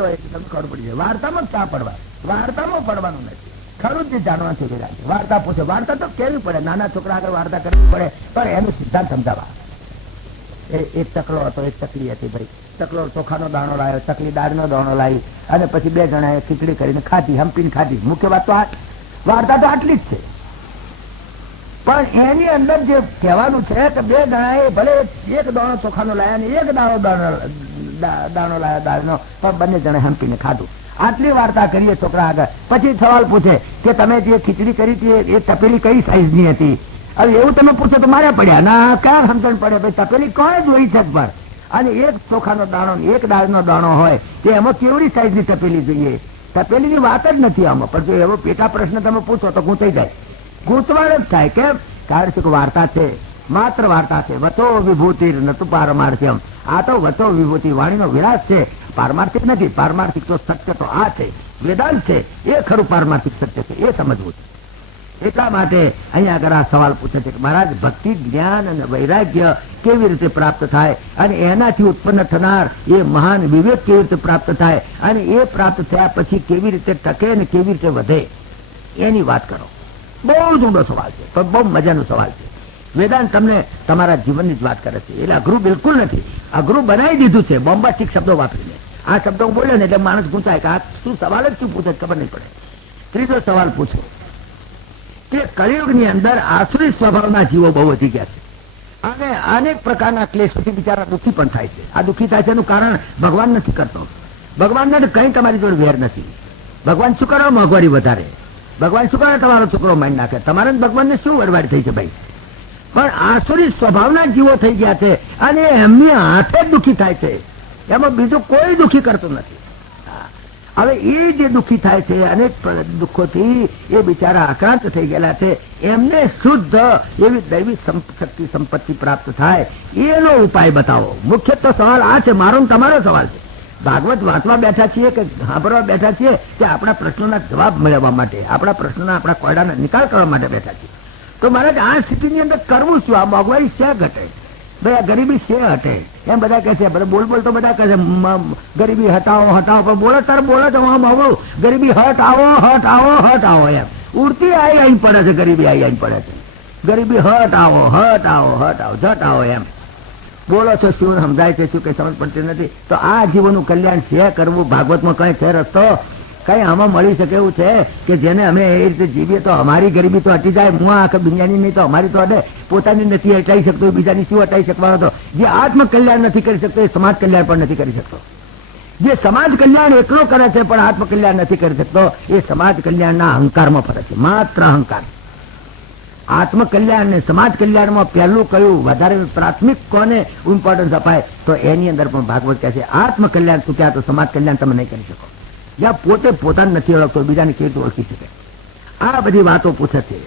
લો એટલે તમને ખબર પડી જાય. વાર્તામાં જ ક્યાં પડવા, વાર્તામાં પડવાનું નથી, ખરું જ જાણવા છે. વાર્તા પૂછે, વાર્તા તો કેવી પડે, નાના છોકરા આગળ વાર્તા કરવી પડે, પણ એનું સિદ્ધાંત સમજાવવા. એક ચકલો હતો, એક ચકલી હતી. ભાઈ ચકલો ચોખાનો દાણો લાવ્યો, ચકલી દાળનો દાણો લાવી, અને પછી બે જણાએ ખીચડી કરીને ખાધી, હંપીને ખાધી. મુખ્ય વાત તો વાર્તા તો આટલી જ છે. પણ એની અંદર જે કહેવાનું છે કે બે જણાએ ભલે એક દાણો ચોખાનો લાયા ને એક દાણો લાયા દાળનો, પણ બંને જણાએ હંપીને ખાધું. આટલી વાર્તા કરીએ છોકરા આગળ. પછી સવાલ પૂછે કે તમે જે ખીચડી કરી હતી એ તપેલી કઈ સાઈઝની હતી? હવે એવું તમે પૂછો તો મારે પડ્યા ના, ક્યાં સમજણ પડે? ભાઈ તપેલી કોણ જોઈ છે પણ, અને એક ચોખાનો દાણો એક દાળનો દાણો હોય તે એમાં કેવડી સાઈઝની તપેલી જોઈએ? તપેલીની વાત જ નથી આમાં. પણ જો એવો પેટા પ્રશ્ન તમે પૂછો તો ગૂંચાઈ જાય, ગૂંચવાડ જ થાય. કેમ? કારણ કે વાર્તા છે, માત્ર વાર્તા છે. વચો વિભૂતિ નતું પારમાર્થ્યમ. આ તો વચો વિભૂતિ વાણીનો વિલાસ છે, પારમાર્થિક નથી. પારમાર્થિક તો સત્ય તો આ છે, વેદાંત છે, એ ખરું પારમાર્થિક સત્ય છે, એ સમજવું છે. એટલા માટે અહીંયા આગળ આ સવાલ પૂછે છે કે મહારાજ ભક્તિ, જ્ઞાન અને વૈરાગ્ય કેવી રીતે પ્રાપ્ત થાય, અને એનાથી ઉત્પન્ન થનાર એ મહાન વિવેક કેવી રીતે પ્રાપ્ત થાય, અને એ પ્રાપ્ત થયા પછી કેવી રીતે ટકે અને કેવી રીતે વધે, એની વાત કરો. બહુ જ ઊંડો સવાલ છે, પણ બહુ મજાનો સવાલ છે. વેદાંત તમને તમારા જીવનની જ વાત કરે છે, એટલે અઘરું બિલકુલ નથી. અઘરું બનાવી દીધું છે બોમ્બાસ્ટિક શબ્દો વાપરીને. આ શબ્દો બોલે ને એટલે માણસ ગુંચાય કે આ શું સવાલ જ શું પૂછે, ખબર નહીં પડે. ત્રીજો સવાલ પૂછો કે કળિયુગની અંદર આસુરી સ્વભાવના જીવો બહુ વધી ગયા છે, અને અનેક પ્રકારના ક્લેશોથી બિચારા દુઃખી પણ થાય છે. આ દુઃખી થાય છે એનું કારણ ભગવાન નથી કરતો. ભગવાનને કઈ તમારી જોડે વેર નથી. ભગવાન શું કરવા મોંઘવારી વધારે? ભગવાન શું કરે તમારો છોકરો મારી નાખે? તમારે ભગવાનને શું વરવાડ થઈ છે ભાઈ? પણ આસુરી સ્વભાવના જીવો થઈ ગયા છે, અને એમની હાથે જ દુઃખી થાય છે, એમાં બીજું કોઈ દુઃખી કરતું નથી. હવે એ જે દુઃખી થાય છે અનેક દુઃખોથી, એ બિચારા આક્રાંત થઈ ગયેલા છે, એમને શુદ્ધ એવી દૈવી શક્તિ સંપત્તિ પ્રાપ્ત થાય એનો ઉપાય બતાવો. મુખ્ય તો સવાલ આ છે, મારો તમારો સવાલ છે. ભાગવત વાંચવા બેઠા છીએ કે સાંભળવા બેઠા છીએ કે આપણા પ્રશ્નોના જવાબ મેળવવા માટે, આપણા પ્રશ્નોના, આપણા કોયડાનો નિકાલ કરવા માટે બેઠા છીએ. તો મારે આ સ્થિતિની અંદર કરવું શું? આ મોંઘવારી છે ઘટે, ભાઈ આ ગરીબી છે હટે, એમ બધા કહે છે. બધા બોલ બોલ તો બધા કહે છે ગરીબી હટાવો હટાવો, પણ બોલો તારે બોલો તો આવું ગરીબી હટ આવો હટ આવો હટ આવો, એમ ઉડતી અહીં પડે છે. ગરીબી અહીં પડે છે. ગરીબી હટ આવો હટ આવો હટ આવો જટ આવો, એમ બોલો છો. શું સમજાય છે, શું કઈ સમજ પડતી નથી. તો આ જીવોનું કલ્યાણ છે કરવું. ભાગવતમાં કઈ છે રસ્તો? કઈ આમાં મળી શકે એવું છે કે જેને અમે એ રીતે જીવીએ તો અમારી ગરીબી તો હટી જાય? હું આખા દુનિયાની નહીં તો અમારી તો હટે. પોતાની નથી હટાઈ શકતો, બીજાની શું હટાઈ શકવાનો હતો? જે આત્મ કલ્યાણ નથી કરી શકતો એ સમાજ કલ્યાણ પણ નથી કરી શકતો. જે સમાજ કલ્યાણ એકલો કરે છે પણ આત્મ કલ્યાણ નથી કરી શકતો, એ સમાજ કલ્યાણના અહંકારમાં ફરે છે, માત્ર અહંકાર. આત્મ કલ્યાણ ને સમાજ કલ્યાણમાં પહેલું કયું વધારે પ્રાથમિક કોને ઇમ્પોર્ટન્સ અપાય? તો એની અંદર પણ ભાગવત કહે છે આત્મ કલ્યાણ ચૂક્યા તો સમાજ કલ્યાણ તમે નહીં કરી શકો. જ્યાં પોતે પોતાને નથી ઓળખતો, બીજાને કેવી રીતે ઓળખી શકે? આ બધી વાતો પૂછે છે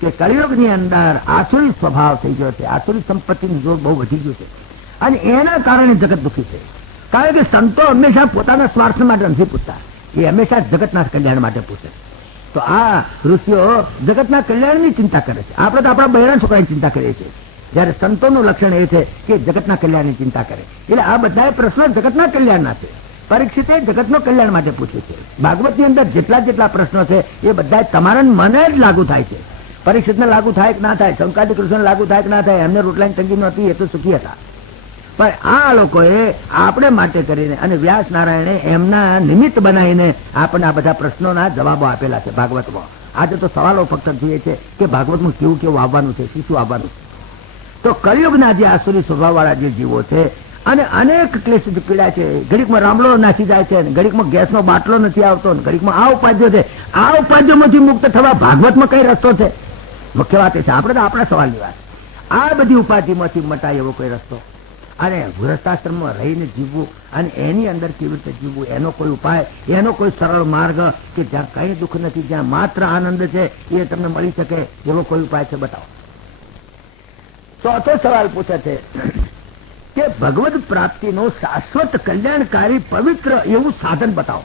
કે કળિયુગની અંદર આસુરી સ્વભાવ થઈ ગયો છે, આસુરી સંપત્તિનું જોર બહુ વધી ગયું છે, અને એના કારણે જગત દુઃખી છે. કારણ કે સંતો હંમેશા પોતાના સ્વાર્થ માટે નથી પૂછતા, એ હંમેશા જગતના કલ્યાણ માટે પૂછે. તો આ ઋષિઓ જગતના કલ્યાણની ચિંતા કરે છે. આપણે તો આપણા બહેરા છોકરાની ચિંતા કરીએ છીએ, જયારે સંતોનું લક્ષણ એ છે કે જગતના કલ્યાણની ચિંતા કરે. એટલે આ બધા પ્રશ્નો જગતના કલ્યાણના છે. પરીક્ષિતે જગતનો કલ્યાણ માટે પૂછ્યું છે. ભાગવતની અંદર જેટલા પ્રશ્નો છે એ બધા તમારા મને જ લાગુ થાય છે. પરીક્ષિતને લાગુ થાય કે ના થાય, શંકાદી કૃષ્ણને લાગુ થાય કે ના થાય, એમને રોટલાની તંગી નહોતી, એ તો સુખી હતા. પણ આ લોકોએ આપણે માટે કરીને અને વ્યાસ નારાયણે એમના નિમિત્ત બનાવીને આપણને આ બધા પ્રશ્નોના જવાબો આપેલા છે ભાગવતમાં. આજે તો સવાલો ફક્ત જોઈએ છે કે ભાગવતમાં કેવું કેવું આવવાનું છે, શું આવવાનું છે. તો કળિયુગના જે આસુરી સ્વભાવવાળા જે જીવો છે અને અનેક ક્લેશથી પીડા છે, ઘડીકમાં રામલો નાસી જાય છે, ઘડીકમાં ગેસનો બાટલો નથી આવતો, ઘડીકમાં આ ઉપાધ્યો છે. આ ઉપાધ્યોમાંથી મુક્ત થવા ભાગવતમાં કઈ રસ્તો છે? મુખ્ય વાત એ છે, આપણે તો આપણા સવાલની વાત. આ બધી ઉપાધિમાંથી મટાય એવો કોઈ રસ્તો, અને ગૃહસ્થાશ્રમમાં રહીને જીવવું અને એની અંદર કેવી રીતે જીવવું, એનો કોઈ ઉપાય, એનો કોઈ સરળ માર્ગ કે જ્યાં કઈ દુઃખ નથી, જ્યાં માત્ર આનંદ છે, એ તમને મળી શકે એવો કોઈ ઉપાય છે? બતાવો. ચોથો સવાલ પૂછે છે કે ભગવદ પ્રાપ્તિનો શાશ્વત કલ્યાણકારી પવિત્ર એવું સાધન બતાવો.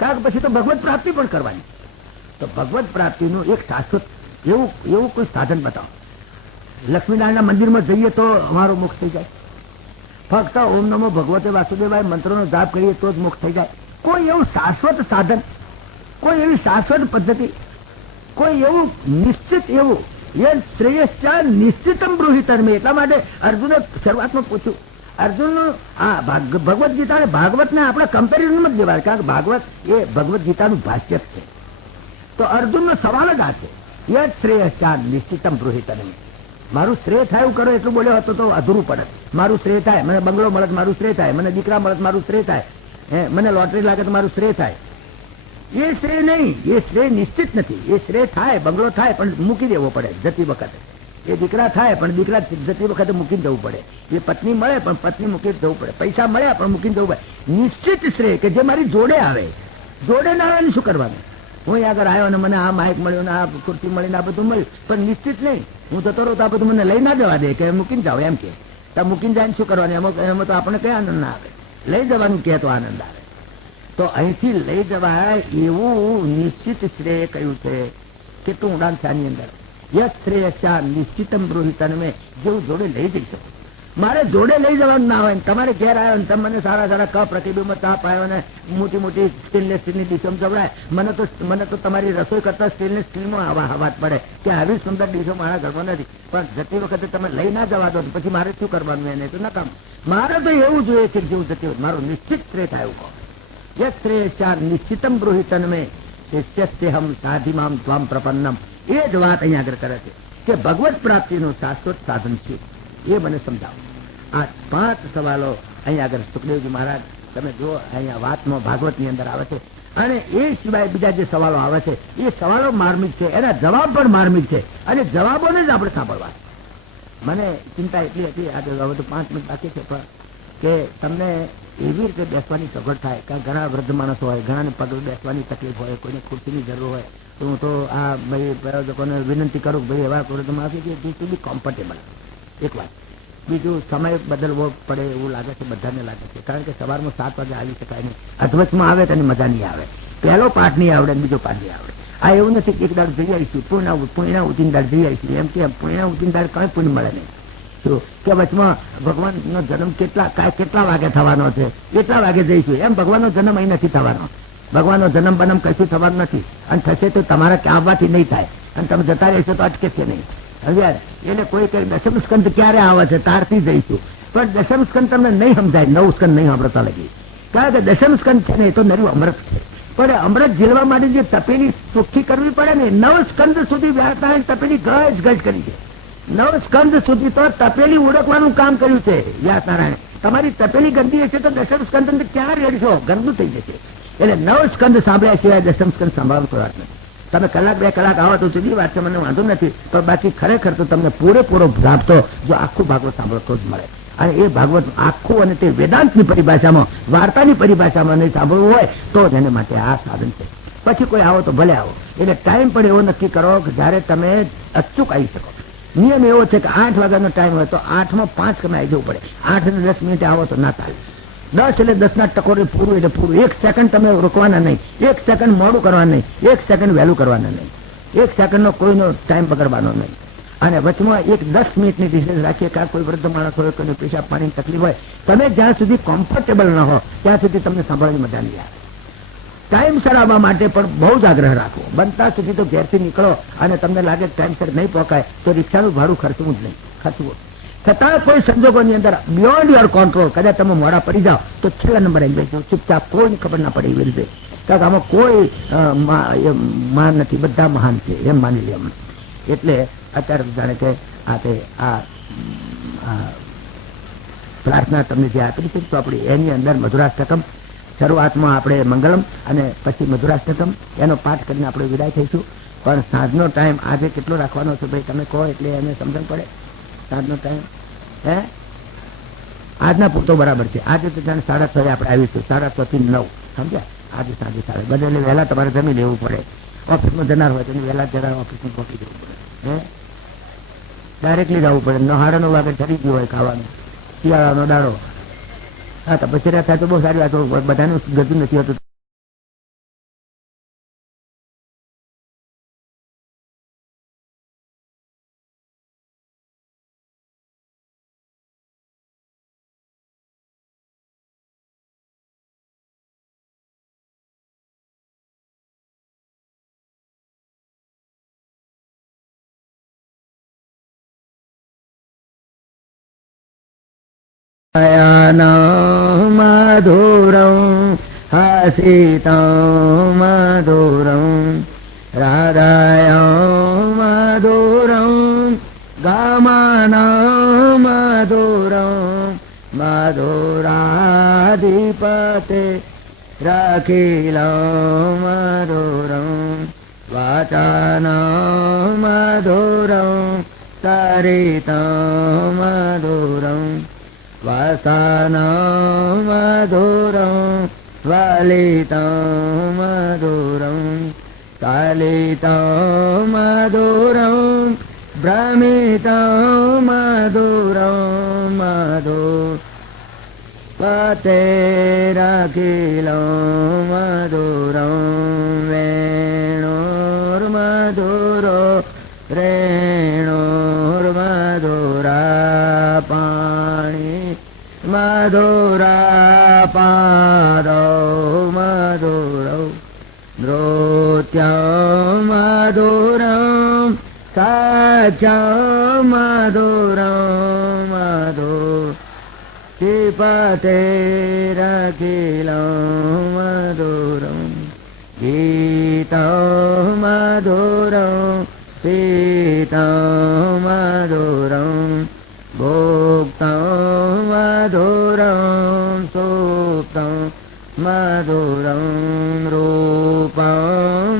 કારણ પછી તો ભગવદ પ્રાપ્તિ પણ કરવાની. તો ભગવદ પ્રાપ્તિનું એક શાશ્વત એવું કોઈ સાધન બતાવો. લક્ષ્મીનારાયણના મંદિરમાં જઈએ તો અમારો મોક્ષ થઈ જાય? ફક્ત ઓમ નમો ભગવતે વાસુદેવાય મંત્રનો જાપ કરીએ તો જ મોક્ષ થઈ જાય? કોઈ એવું શાશ્વત સાધન, કોઈ એવી શાશ્વત પદ્ધતિ, કોઈ એવું નિશ્ચિત એવું એ શ્રેયશ્ચ નિશ્ચિતમ બ્રુહિતર્મે. એટલા માટે અર્જુને શરૂઆતમાં પૂછ્યું. અર્જુનનું આ ભગવદ્ ગીતા અને ભાગવતને આપણે કમ્પેરિઝનમાં જ દેવાય, કારણ કે ભાગવત એ ભગવદ્ ગીતાનું ભાષ્ય જ છે. તો અર્જુનનો સવાલ જ આ છે, એ શ્રેયશ્ચ નિશ્ચિતમ બ્રુહિતર્મે. મારું શ્રેય થાય એવું કરો એટલું બોલ્યો હતો તો અધૂરું પડે. મારું શ્રેય થાય, મને બંગલો મળે તો મારું શ્રેય થાય, મને દીકરા મળે તો મારું શ્રેય થાય, મને લોટરી લાગે તો મારું શ્રેય થાય. એ શ્રેય નહીં, એ શ્રેય નિશ્ચિત નથી. એ શ્રેય થાય, બંગલો થાય પણ મૂકી દેવો પડે જતી વખતે. એ દીકરા થાય પણ દીકરા જતી વખતે મૂકીને જવું પડે. એ પત્ની મળે પણ પત્ની મૂકીને જવું પડે. પૈસા મળ્યા પણ મૂકીને જવું પડે. નિશ્ચિત શ્રેય કે જે મારી જોડે આવે. જોડે ના આવે ને શું કરવાનું? હું અહીં આગળ આવ્યો ને મને આ માઇક મળ્યો ને આ ખુરશી મળીને આ બધું મળ્યું, પણ નિશ્ચિત નહીં. હું જતો રહું તો આ બધું મને લઈ ના જવા દે કે મૂકીને જાઓ એમ કે. તો મૂકીને જાય શું કરવાનું? એમાં તો આપણે કઈ આનંદ ના આવે. લઈ જવાનું કે તો આનંદ આવે. તો અહીંથી લઈ જવાય એવું નિશ્ચિત શ્રેય કયું છે? કેટલું ઊંડાણ છે આની અંદર. યત શ્રેય નિશ્ચિતમ બ્રુહિતર્મે. જેવું જોડે લઈ જઈ શકો. મારે જોડે લઈ જવાનું ના હોય. તમારે ઘેર આવ્યો ને તમે મને સારા સારા કપ પ્રતિબિંબ તાપ આવ્યો ને મોટી મોટી સ્ટીલની સ્ટીલની ડીશો જવડાય. મને તો તમારી રસોઈ કરતા સ્ટીલની સ્ટીલમાં હવા પડે કે આવી સુંદર ડીશો મારા ઘરમાં નથી. પણ જતી વખતે તમે લઈ ના જવા દો પછી મારે શું કરવાનું? એને તો નકામ. મારે તો એવું જોઈએ છે જેવું જતી વખતે મારું નિશ્ચિત શ્રેય થાય એવું કહો. યત શ્રેય નિશ્ચિતમ બ્રુહિતર્મે શિષ્યસ્તેહમ સાધિમામ ત્વામ પ્રપન્નમ. એ જ વાત અહીંયા આગળ કરે છે કે ભગવત પ્રાપ્તિનું શાશ્વત સાધન છે. એ મને સમજાવો. આ 5 સવાલો અહીંયા આગળ સુખદેવજી મહારાજ તમે જુઓ અહીંયા વાતમાં ભાગવતની અંદર આવે છે. અને એ સિવાય બીજા જે સવાલો આવે છે એ સવાલો માર્મિક છે, એના જવાબ પણ માર્મિક છે. અને જવાબોને જ આપણે સાંભળવા. મને ચિંતા એટલી હતી, આજે હવે તો 5 મિનિટ બાકી છે, પણ કે તમને એવી રીતે બેસવાની સગવડ થાય. કારણ ઘણા વૃદ્ધ માણસો હોય, ઘણાને પગ બેસવાની તકલીફ હોય, કોઈને ખુરશીની જરૂર હોય. તો હું તો આ ભાઈ લોકોને વિનંતી કરું કે ભાઈ એવા વૃદ્ધ માણસો કે ટુ બી કમ્ફર્ટેબલ. એક વાત. બીજું સમય બદલવો પડે એવું લાગે છે, બધાને લાગે છે. કારણ કે સવારમાં 7 વાગે આવી શકાય નહીં. અધવચમાં આવે તો એની મજા નહીં આવે. પહેલો પાઠ નહીં આવડે, બીજો પાઠ નહીં આવડે. આ એવું નથી કે એક દાડ જઈ આવીશું, પૂર્ણા ઉતીન દાડ જઈ આવીશું એમ કે પૂર્ણા ઉતીન દાડ કઈ પુણ્ય મળે નહીં. શું કે વચમાં ભગવાનનો જન્મ કેટલા વાગે થવાનો છે, એટલા વાગે જઈશું એમ. ભગવાનનો જન્મ અહીં નથી થવાનો. ભગવાનનો જન્મ બનમ કશું થવાનું નથી. અને થશે તો તમારા આવવાથી નહીં થાય. અને તમે જતા રહેશો તો અટકેશે નહીં. હવે એને કોઈ કઈ દશમ સ્કંદ ક્યારે આવે છે તારથી જઈશું. પણ દશમ સ્કંદ તમને નહીં સમજાય. 9 સ્કંદ નહીં સાંભળતા લગી. કારણ કે દશમ સ્કંદ છે ને એ તો નરું અમૃત છે. પણ અમૃત ઝીલવા માટે જે તપેલી ચોખ્ખી કરવી પડે ને, 9 સ્કંદ સુધી વ્યાસનારાયણ તપેલી ગજ કરી છે. 9 સ્કંદ સુધી તો તપેલી ઓળખવાનું કામ કર્યું છે વ્યાસનારાયણ. તમારી તપેલી ગંદી હશે તો દશમ સ્કંદ ક્યાં રેડશો? ગંદુ થઈ જશે. એટલે 9 સ્કંદ સાંભળ્યા સિવાય દશમ સ્કંદ સાંભળવાનું કોઈ વાત નથી. તમે કલાક 2 કલાક આવો તો જુદી વાત છે, મને વાંધો નથી. પણ બાકી ખરેખર તો તમને પૂરેપૂરો લાભ તો જો આખું ભાગવત સાંભળતો જ મળે. અને એ ભાગવત આખું અને તે વેદાંતની પરિભાષામાં, વાર્તાની પરિભાષામાં નહીં સાંભળવું હોય તો જ એને માટે આ સાધન છે. પછી કોઈ આવો તો ભલે આવો. એટલે ટાઈમ પણ એવો નક્કી કરો કે જ્યારે તમે અચૂક આવી શકો. નિયમ એવો છે કે 8 વાગ્યાનો ટાઈમ હોય તો 8 માં 5 કમે આવી જવું પડે. 8 ને 10 મિનિટે આવો તો ના ચાલે. 10 એટલે 10ના ટકોરે પૂરું એટલે પૂરું. 1 સેકન્ડ તમે રોકવાના નહીં, 1 સેકન્ડ મોડું કરવાનું નહીં, 1 સેકન્ડ વહેલું કરવાના નહીં, 1 સેકન્ડનો કોઈનો ટાઈમ બગાડવાનો નહીં. અને વચમાં 10 મિનિટની ડિસ્ટન્સ રાખીએ. કારણ કોઈ વૃદ્ધ માણસ હોય, કોઈ પેશાબ પાણીની તકલીફ હોય, તમે જ્યાં સુધી કમ્ફર્ટેબલ ન હો ત્યાં સુધી તમને સાંભળવાની મજા નહીં આવે. ટાઈમસર આવવા માટે પણ બહુ જ આગ્રહ રાખવો. બનતા સુધી તો ઘેરથી નીકળો અને તમને લાગે ટાઈમસર નહીં પહોંચાય તો રિક્ષાનું ભાડું ખર્ચવું જ નહીં. ખર્ચવું છતાં કોઈ સંજોગોની અંદર બિયોન્ડ યોર કંટ્રોલ કદાચ તમે મોડા પડી જાઓ તો છેલ્લા નંબર આવી જાય. ચૂપચાપ કોઈને ખબર ના પડે એવી રીતે. કારણ કે આમાં કોઈ મહાન નથી, બધા મહાન છે એમ માની લે. એટલે અત્યારે જાણે કે આ પ્રાર્થના તમને જે આપી છે તો આપણે એની અંદર મધુરાષ્ટકમ શરૂઆતમાં આપણે મંગલમ અને પછી મધુરાષ્ટકમ એનો પાઠ કરીને આપણે વિદાય થઈશું. પણ સાંજનો ટાઈમ આજે કેટલો રાખવાનો છે ભાઈ તમે કહો એટલે એને સમજણ પડે. સાંજનો ટાઈમ આજના પૂરતો બરાબર છે. આજે તો જાણે 6:30 આપણે આવીશું, 6:30 થી 9 સમજ્યા. આજે સાંજે 6:30 બદલે વહેલા તમારે જમી લેવું પડે. ઓફિસમાં જનાર હોય તો વહેલા જરા ઓફિસમાં પહોંચી જવું પડે. ડાયરેક્ટલી જવું પડે. 9:30 વાગે ઠરી ગયું હોય ખાવાનું, શિયાળાનો દાડો. હા તો પછી થાય તો બહુ સારી વાત. બધાનું ગજું નથી હોતું. हसितं मधुरं हृदयं मधुरं गमनं मधुरं मधुराधिपते रखिलं मधुरं वचनं मधुरं सरितं मधुरं वसनं मधुरं वलितं मधुरं सलितं मधुरं भ्रमितं मधुरं पतेरखिलं मधुरं वेणुर्मधुरो रेणुर्मधुरा पाणि मधुरा पादौ मधुरौ नृत्यं मधुरं सख्यं मधुरं श्रीपतेरखिलं मधुरं गीतं मधुरं पीतं मधुरं भुक्तं मधुरं सुप्तं मधुरं रूपं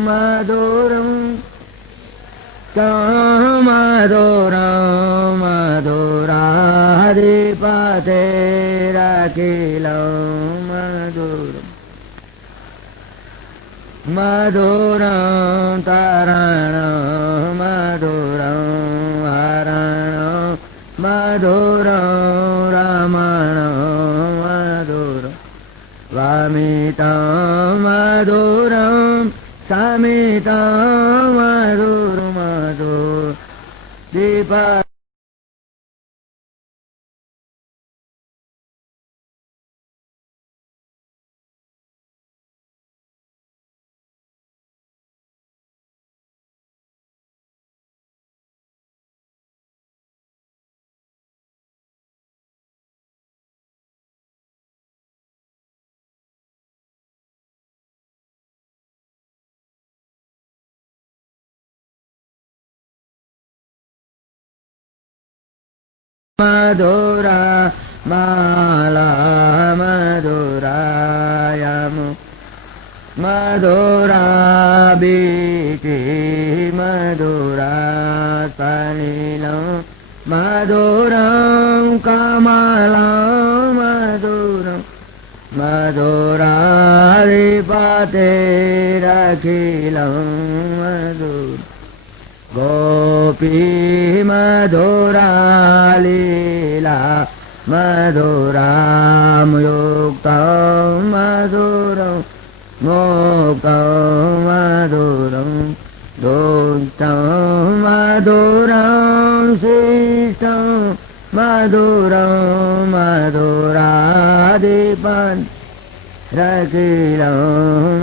मधुरं मधुरं मधुराधिपतेरखिलं मधुरं मधुरं तरणं मधुरं हरणं मधुरं रमणं मधुरं वमितं मधुरं समितं मधुरं दीप मधुरा माला मधुरायम मधुरा बीति मधुरा सलिलं मधुरं कमलं मधुरं मधुराधिपतेरखिलं मधुरं गोपी मधुरा लीला मधुरां युक्तं मधुरं मुक्तं मधुरं दुग्धं मधुरं शिष्टं मधुरं मधुराधिपतेरखिलं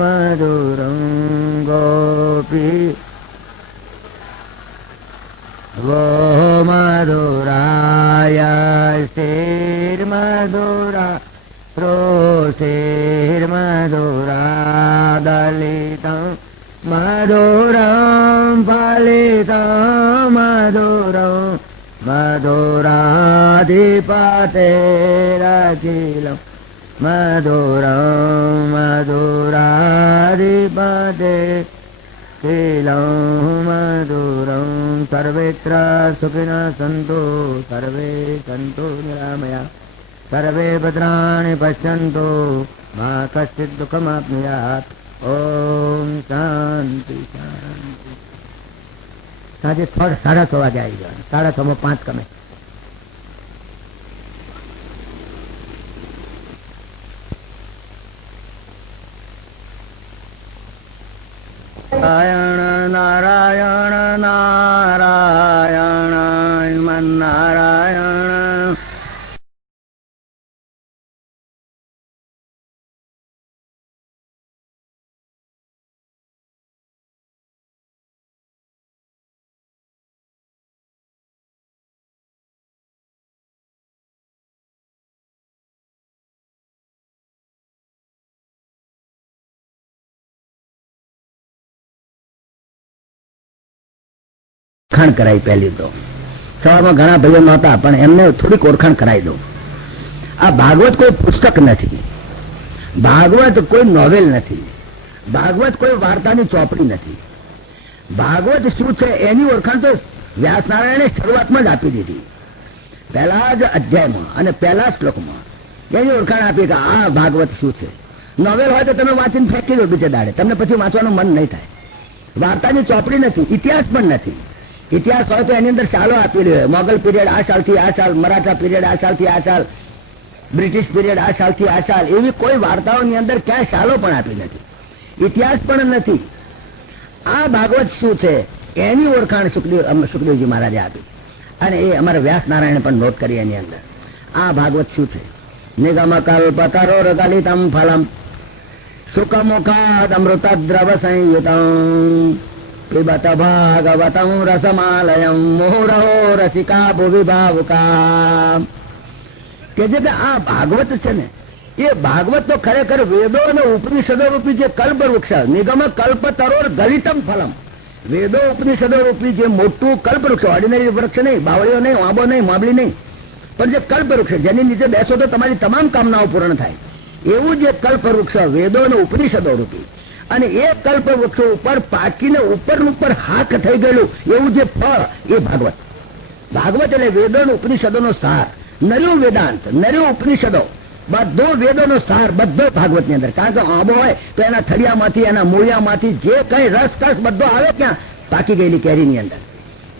मधुरं गोपी वो मधुराय श्रीर्मधुरा प्रोषिर्मधुरा दलितं मधुरं फलितं मधुरं मधुराधिपतेरखिलं मधुरं मधुराधिपतेरखिलं मधुरं सर्वेत्र सुखिनः सन्तु सर्वे सन्तु निरामया सर्वे भद्राणि पश्यन्तु मा कश्चित् दुःखमाप्नुयात् ओम शांति शांति। साढ़े 6:30 वागे आई जाए 6:30 कमे नारायण नारायण नारायण नारायण ઓળખાણ કરાઈ. પહેલી તો સવારમાં ઘણા ભાઈઓ નહોતા, પણ એમને થોડીક ઓળખાણ કરાવી દઉં. આ ભાગવત કોઈ પુસ્તક નથી, ભાગવત કોઈ નોવેલ નથી, ભાગવત કોઈ વાર્તાની ચોપડી નથી. ભાગવત શું છે એની ઓળખાણ તો વ્યાસનારાયણે શરૂઆતમાં જ આપી દીધી. પહેલા જ અધ્યાયમાં અને પહેલા શ્લોકમાં એની ઓળખાણ આપી કે આ ભાગવત શું છે. નોવેલ હોય તો તમે વાંચીને ફેંકી દો બીજે દાડે, તમને પછી વાંચવાનું મન નહીં થાય. વાર્તાની ચોપડી નથી, ઇતિહાસ પણ નથી. ઇતિહાસ હોય તો એની અંદર સાલો આપેલી હોય, મોગલ પીરિયડ આ સાલથી આ સાલ, મરાઠા પીરિયડ આ સાલથી આ સાલ, બ્રિટિશ પીરિયડ આ સાલથી આ સાલ, એવી કોઈ વાર્તાઓની અંદર ક્યાંય સાલો પણ આપી નથી, ઇતિહાસ પણ નથી. આ ભાગવત શું છે એની ઓળખાણ સુખદેવજી મહારાજે આપી, અને એ અમારા વ્યાસ નારાયણે પણ નોટ કરી. એની અંદર આ ભાગવત શું છે? નિગમ કલ્પતરો ગલિતમ ફલમ સુખમુખાદ અમૃતદ્રવ સંયુતમ પિબત ભાગવતમ રસમાલયમ મુહુરહો રસિકા ભુવિ ભાવુકા. કે જે આ ભાગવત છે ને, એ ભાગવત તો ખરેખર વેદો અને ઉપનિષદો રૂપી જે કલ્પ વૃક્ષ, નિગમ કલ્પતરોર ગલિતમ ફલમ, વેદો ઉપનિષદો રૂપી જે મોટું કલ્પ વૃક્ષ, ઓર્ડિનરી વૃક્ષ નહીં, બાવળીઓ નહીં, વાંબો નહીં, માબલી નહીં, પણ જે કલ્પ વૃક્ષ જેની નીચે બેસો તો તમારી તમામ કામનાઓ પૂર્ણ થાય, એવું જે કલ્પ વૃક્ષ વેદો અને ઉપનિષદો રૂપી, અને એ કલ્પ વૃક્ષો ઉપર પાકીને ઉપર હાક થઈ ગયેલું એવું જે ફળ, એ ભાગવત. ભાગવત એટલે વેદો અને ઉપનિષદોનો સાર, નર્યું વેદાંત, નર્યું ઉપનિષદો, બધો વેદોનો સાર બધો ભાગવત ની અંદર. કારણ કે આંબો હોય તો એના થળિયામાંથી, એના મૂળિયામાંથી જે કઈ રસ બધો આવે ક્યાં? પાકી ગયેલી કેરીની અંદર.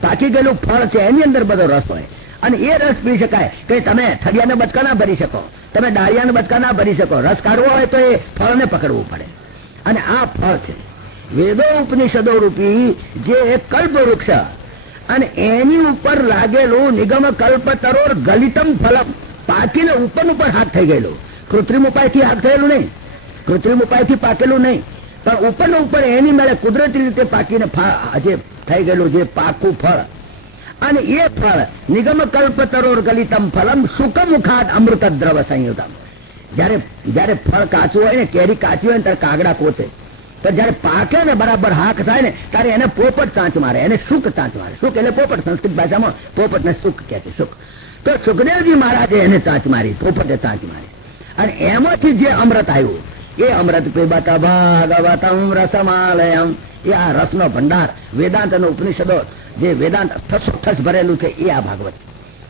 પાકી ગયેલું ફળ છે એની અંદર બધો રસ હોય, અને એ રસ પી શકાય. કે તમે થળિયાને બચકા ના ભરી શકો, તમે ડાળિયાને બચકા ના ભરી શકો. રસ કાઢવો હોય તો એ ફળને પકડવું પડે, અને આ ફળ છે વેદો ઉપનિષદો રૂપી જે કલ્પ વૃક્ષ, અને એની ઉપર લાગેલું નિગમ કલ્પતરોર ગલિતમ ફલમ, પાકીને ઉપર હાથ થઈ ગયેલું. કૃત્રિમ ઉપાયથી હાથ થયેલું નહીં, કૃત્રિમ ઉપાયથી પાકેલું નહીં, પણ ઉપર એની મેળે કુદરતી રીતે પાકીને જે થઈ ગયેલું જે પાકું ફળ, અને એ ફળ નિગમ કલ્પતરોર ગલિતમ ફલમ સુખમુખાદ અમૃત દ્રવ સંયુતમ. જયારે ફળ કાચું હોય ને, કેરી કાચી હોય ને ત્યારે કાગડા કોચે, તો જયારે પાકે ને બરાબર હાક થાય ને ત્યારે એને પોપટ ચાંચ મારે, એને સુખ ચાંચ મારે. સુખ એટલે પોપટ, સંસ્કૃત ભાષામાં પોપટ ને સુખ કહે છે, સુખ. તો સુખદેવજી મહારાજે એને ચાંચ મારી, પોપટે ચાંચ મારી, અને એમાંથી જે અમૃત આવ્યું એ અમૃત પીબત ભાગવતમ રસમાલયમ, એ આ રસનો ભંડાર, વેદાંત અને ઉપનિષદો જે વેદાંત ઠસ ભરેલું છે એ આ ભાગવત.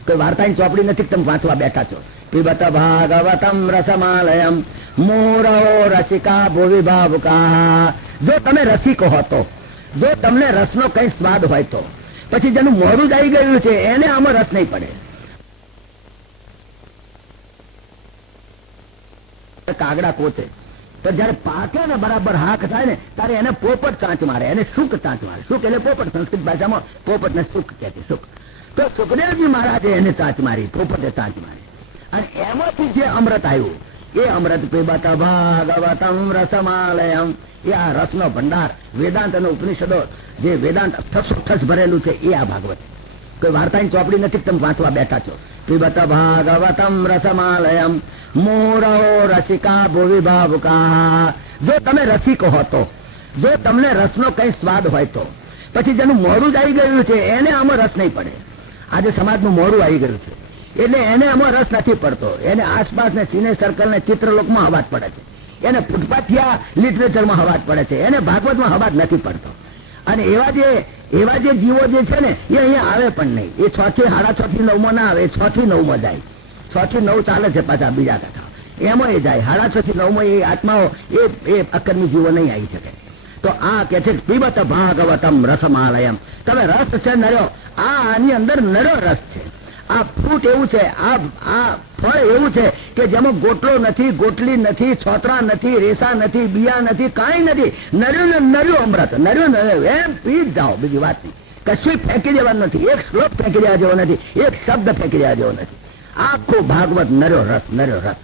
કોઈ વાર્તાની ચોપડી નથી, તમે વાંચવા બેઠા છો. પીબત ભાગવતમ રસમાલયમ મોરો રસિકા ભુવિ ભાવુકા. જો તમે રસિક હો તો, જો તમને રસનો કઈ સ્વાદ હોય તો, પછી જેનું મોડું જ આવી ગયું છે એને આમાં રસ નહીં પડે. કાગડા કોચે, તો જયારે પાકે ને બરાબર હાક થાય ને ત્યારે એને પોપટ ચાંચ મારે, એને સુખ ચાંચ મારે. સુખ એટલે પોપટ, સંસ્કૃત ભાષામાં પોપટ ને સુખ કહે છે, સુખ. તો સુખદેવજી મહારાજે એને ચાંચ મારી, પોપટે ચાંચ મારી, અને એમાંથી જે અમૃત આવ્યું એ અમૃત પીબત ભાગવતમ રસમાલયમ, એ આ રસનો ભંડાર, વેદાંત અને ઉપનિષદો જે વેદાંત ઠસ ભરેલું છે એ આ ભાગવત. કોઈ વાર્તાની ચોપડી નથી, તમે વાંચવા બેઠા છો. પીબત ભાગવતમ રસમાલયમ મોરો રસિકા ભુવિ ભાવુકા. જો તમે રસિક હો તો, જો તમને રસનો કઈ સ્વાદ હોય તો, પછી જેનું મોરું જ આવી ગયું છે એને આમાં રસ નહીં પડે. આજે સમાજનું મોરું આવી ગયું છે એટલે એને આમાં રસ નથી પડતો, એને આસપાસ ને સિને સર્કલ ને ચિત્રલોકમાં હવાજ પડે છે, એને ફૂટપાથિયા લિટરેચરમાં હવાજ પડે છે, એને ભાગવતમાં હવાજ નથી પડતો. અને એવા જે જીવો જે છે ને એ અહીંયા આવે પણ નહીં. એ 6 થી 6.5 થી 9 ના આવે, 6 થી 9 જાય, 6 થી 9 ચાલે છે પાછા બીજા કથા, એમાં એ જાય. 6.5 થી 9 એ આત્માઓ એ અકર્મી જીવો નહીં આવી શકે. તો આ કે છે પીબત ભાગવતમ રસમાલયમ. તમે રસ છે નર્યો, આની અંદર નર્યો રસ છે. આ ફ્રૂટ એવું છે, આ ફળ એવું છે કે જેમાં ગોટલો નથી, ગોટલી નથી, છોતરા નથી, રેસા નથી, બિયા નથી, કાંઈ નથી. નર્યું ને નર્યું અમૃત, નર્યું એમ પી જ જાઓ, બીજી વાત નહીં. કશું ફેંકી દેવાનું નથી, એક શ્લોક ફેંકી દેવા જેવો નથી, એક શબ્દ ફેંકી દેવા જેવો નથી. આખું ભાગવત નર્યો રસ, નર્યો રસ.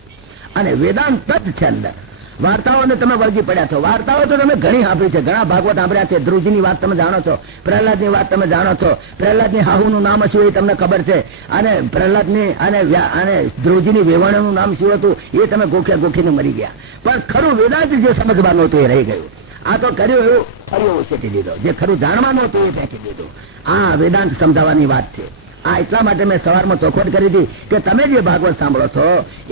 અને વેદાંત જ છે અંદર. વાર્તાઓને તમે વળગી પડ્યા છો, વાર્તાઓ તો તમે ઘણી સાંભળી છે, ઘણા ભાગવત સાંભળ્યા છે. ધ્રુવજીની વાત તમે જાણો છો, પ્રહલાદની વાત તમે જાણો છો, પ્રહલાદની હાહુનું નામ શું એ તમને ખબર છે, અને પ્રહલાદની અને ધ્રુવજીની વેવાણનું નામ શું હતું એ તમે ગોખીને મરી ગયા. પણ ખરું વેદાંત જે સમજવાનું હતું એ રહી ગયું. આ તો કર્યું એવું ફરી ઉછેટી દીધો, જે ખરું જાણવાનું હતું એ ફેંકી દીધું. આ વેદાંત સમજાવવાની વાત છે. આ એટલા માટે મેં સવારમાં ચોખવટ કરી હતી કે તમે જે ભાગવત સાંભળો છો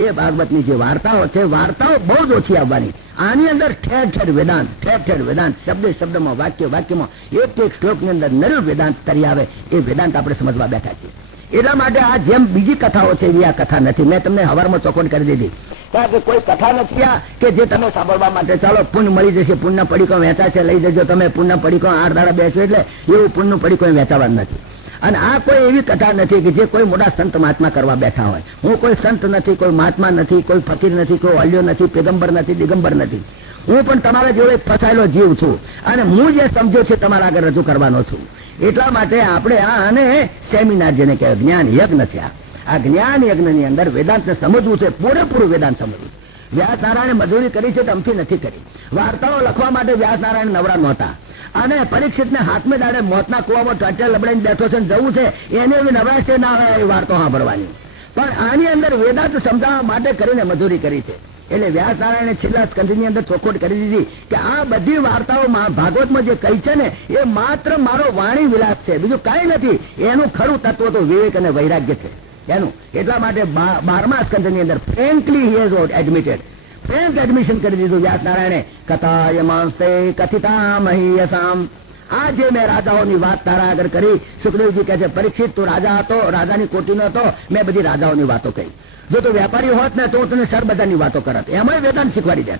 એ ભાગવતની જે વાર્તાઓ છે, વાર્તાઓ બહુ જ ઓછી આવવાની. આની અંદર ઠેર ઠેર વેદાંત, ઠેર ઠેર વેદાંત, શબ્દ શબ્દમાં, વાક્ય વાક્યમાં, એક એક શ્લોકની અંદર નરું વેદાંત તરી આવે. એ વેદાંત આપણે સમજવા બેઠા છીએ. એટલા માટે આ જેમ બીજી કથાઓ છે એવી આ કથા નથી. મેં તમને હવારમાં ચોખવટ કરી દીધી. કારણ કે કોઈ કથા નથી આ કે જે તમે સાંભળવા માટે ચાલો પુણ્ય મળી જશે, પુણ્યના પડીકો વેચાશે, લઈ જજો તમે પુણ્યના પડીકો 8 દાડા બેસો એટલે એવું પુણ્યનું પડીકો વેચાવાનું નથી. અને આ કોઈ એવી કથા નથી કે જે કોઈ મોટા સંત મહાત્મા કરવા બેઠા હોય. હું કોઈ સંત નથી, કોઈ મહાત્મા નથી, કોઈ ફકીર નથી, કોઈ ઓલિયો નથી, પેગંબર નથી, દિગંબર નથી. હું પણ તમારા જેવો એક ફસાયેલો જીવ છું અને હું જે સમજો છે તમારા આગળ રજૂ કરવાનો છું. એટલા માટે આપણે આ અને સેમિનાર જેને કહેવાય જ્ઞાન યજ્ઞ છે. આ જ્ઞાન યજ્ઞની અંદર વેદાંતને સમજવું છે, પૂરેપૂરું વેદાંત સમજવું છે. વ્યાસ નારાયણે મજૂરી કરી છે, અમથી નથી કરી. વાર્તાઓ લખવા માટે વ્યાસ નારાયણ નવરા નહોતા. અને પરીક્ષિતને હાથમે દાડે મોતના કુવામાં ટાટિયા લબડાઈને બેઠો છે, જવું છે, એને એવી નવરાશ ના આવે એ વાર્તો સાંભળવાની. પણ આની અંદર વેદાંત સમજાવવા માટે કરીને મજૂરી કરી છે. એટલે વ્યાસ નારાયણે છેલ્લા સ્કંદની અંદર ચોખવટ કરી દીધી કે આ બધી વાર્તાઓ ભાગવતમાં જે કહી છે ને એ માત્ર મારો વાણી વિલાસ છે, બીજું કાંઈ નથી. એનું ખરું તત્વ તો વિવેક અને વૈરાગ્ય છે એનું. એટલા માટે 12મા સ્કંદની અંદર frankly he has admitted, Frank admission કરી દીધું વ્યાસ નારાયણે. કથાયમાંસ્તે કથિતા મહીયસામ. આ જે મેં રાજાઓની વાત તારા આગળ કરી, સુખદેવજી કહે છે પરીક્ષિત તું રાજા હતો, રાજાની કોટીનો હતો, મેં બધી રાજાઓની વાતો કહી. જો તું વેપારી હોત ને તો હું તને સરબજારની વાતો કરત, એમાંય વેદાંત શીખવાડી દે.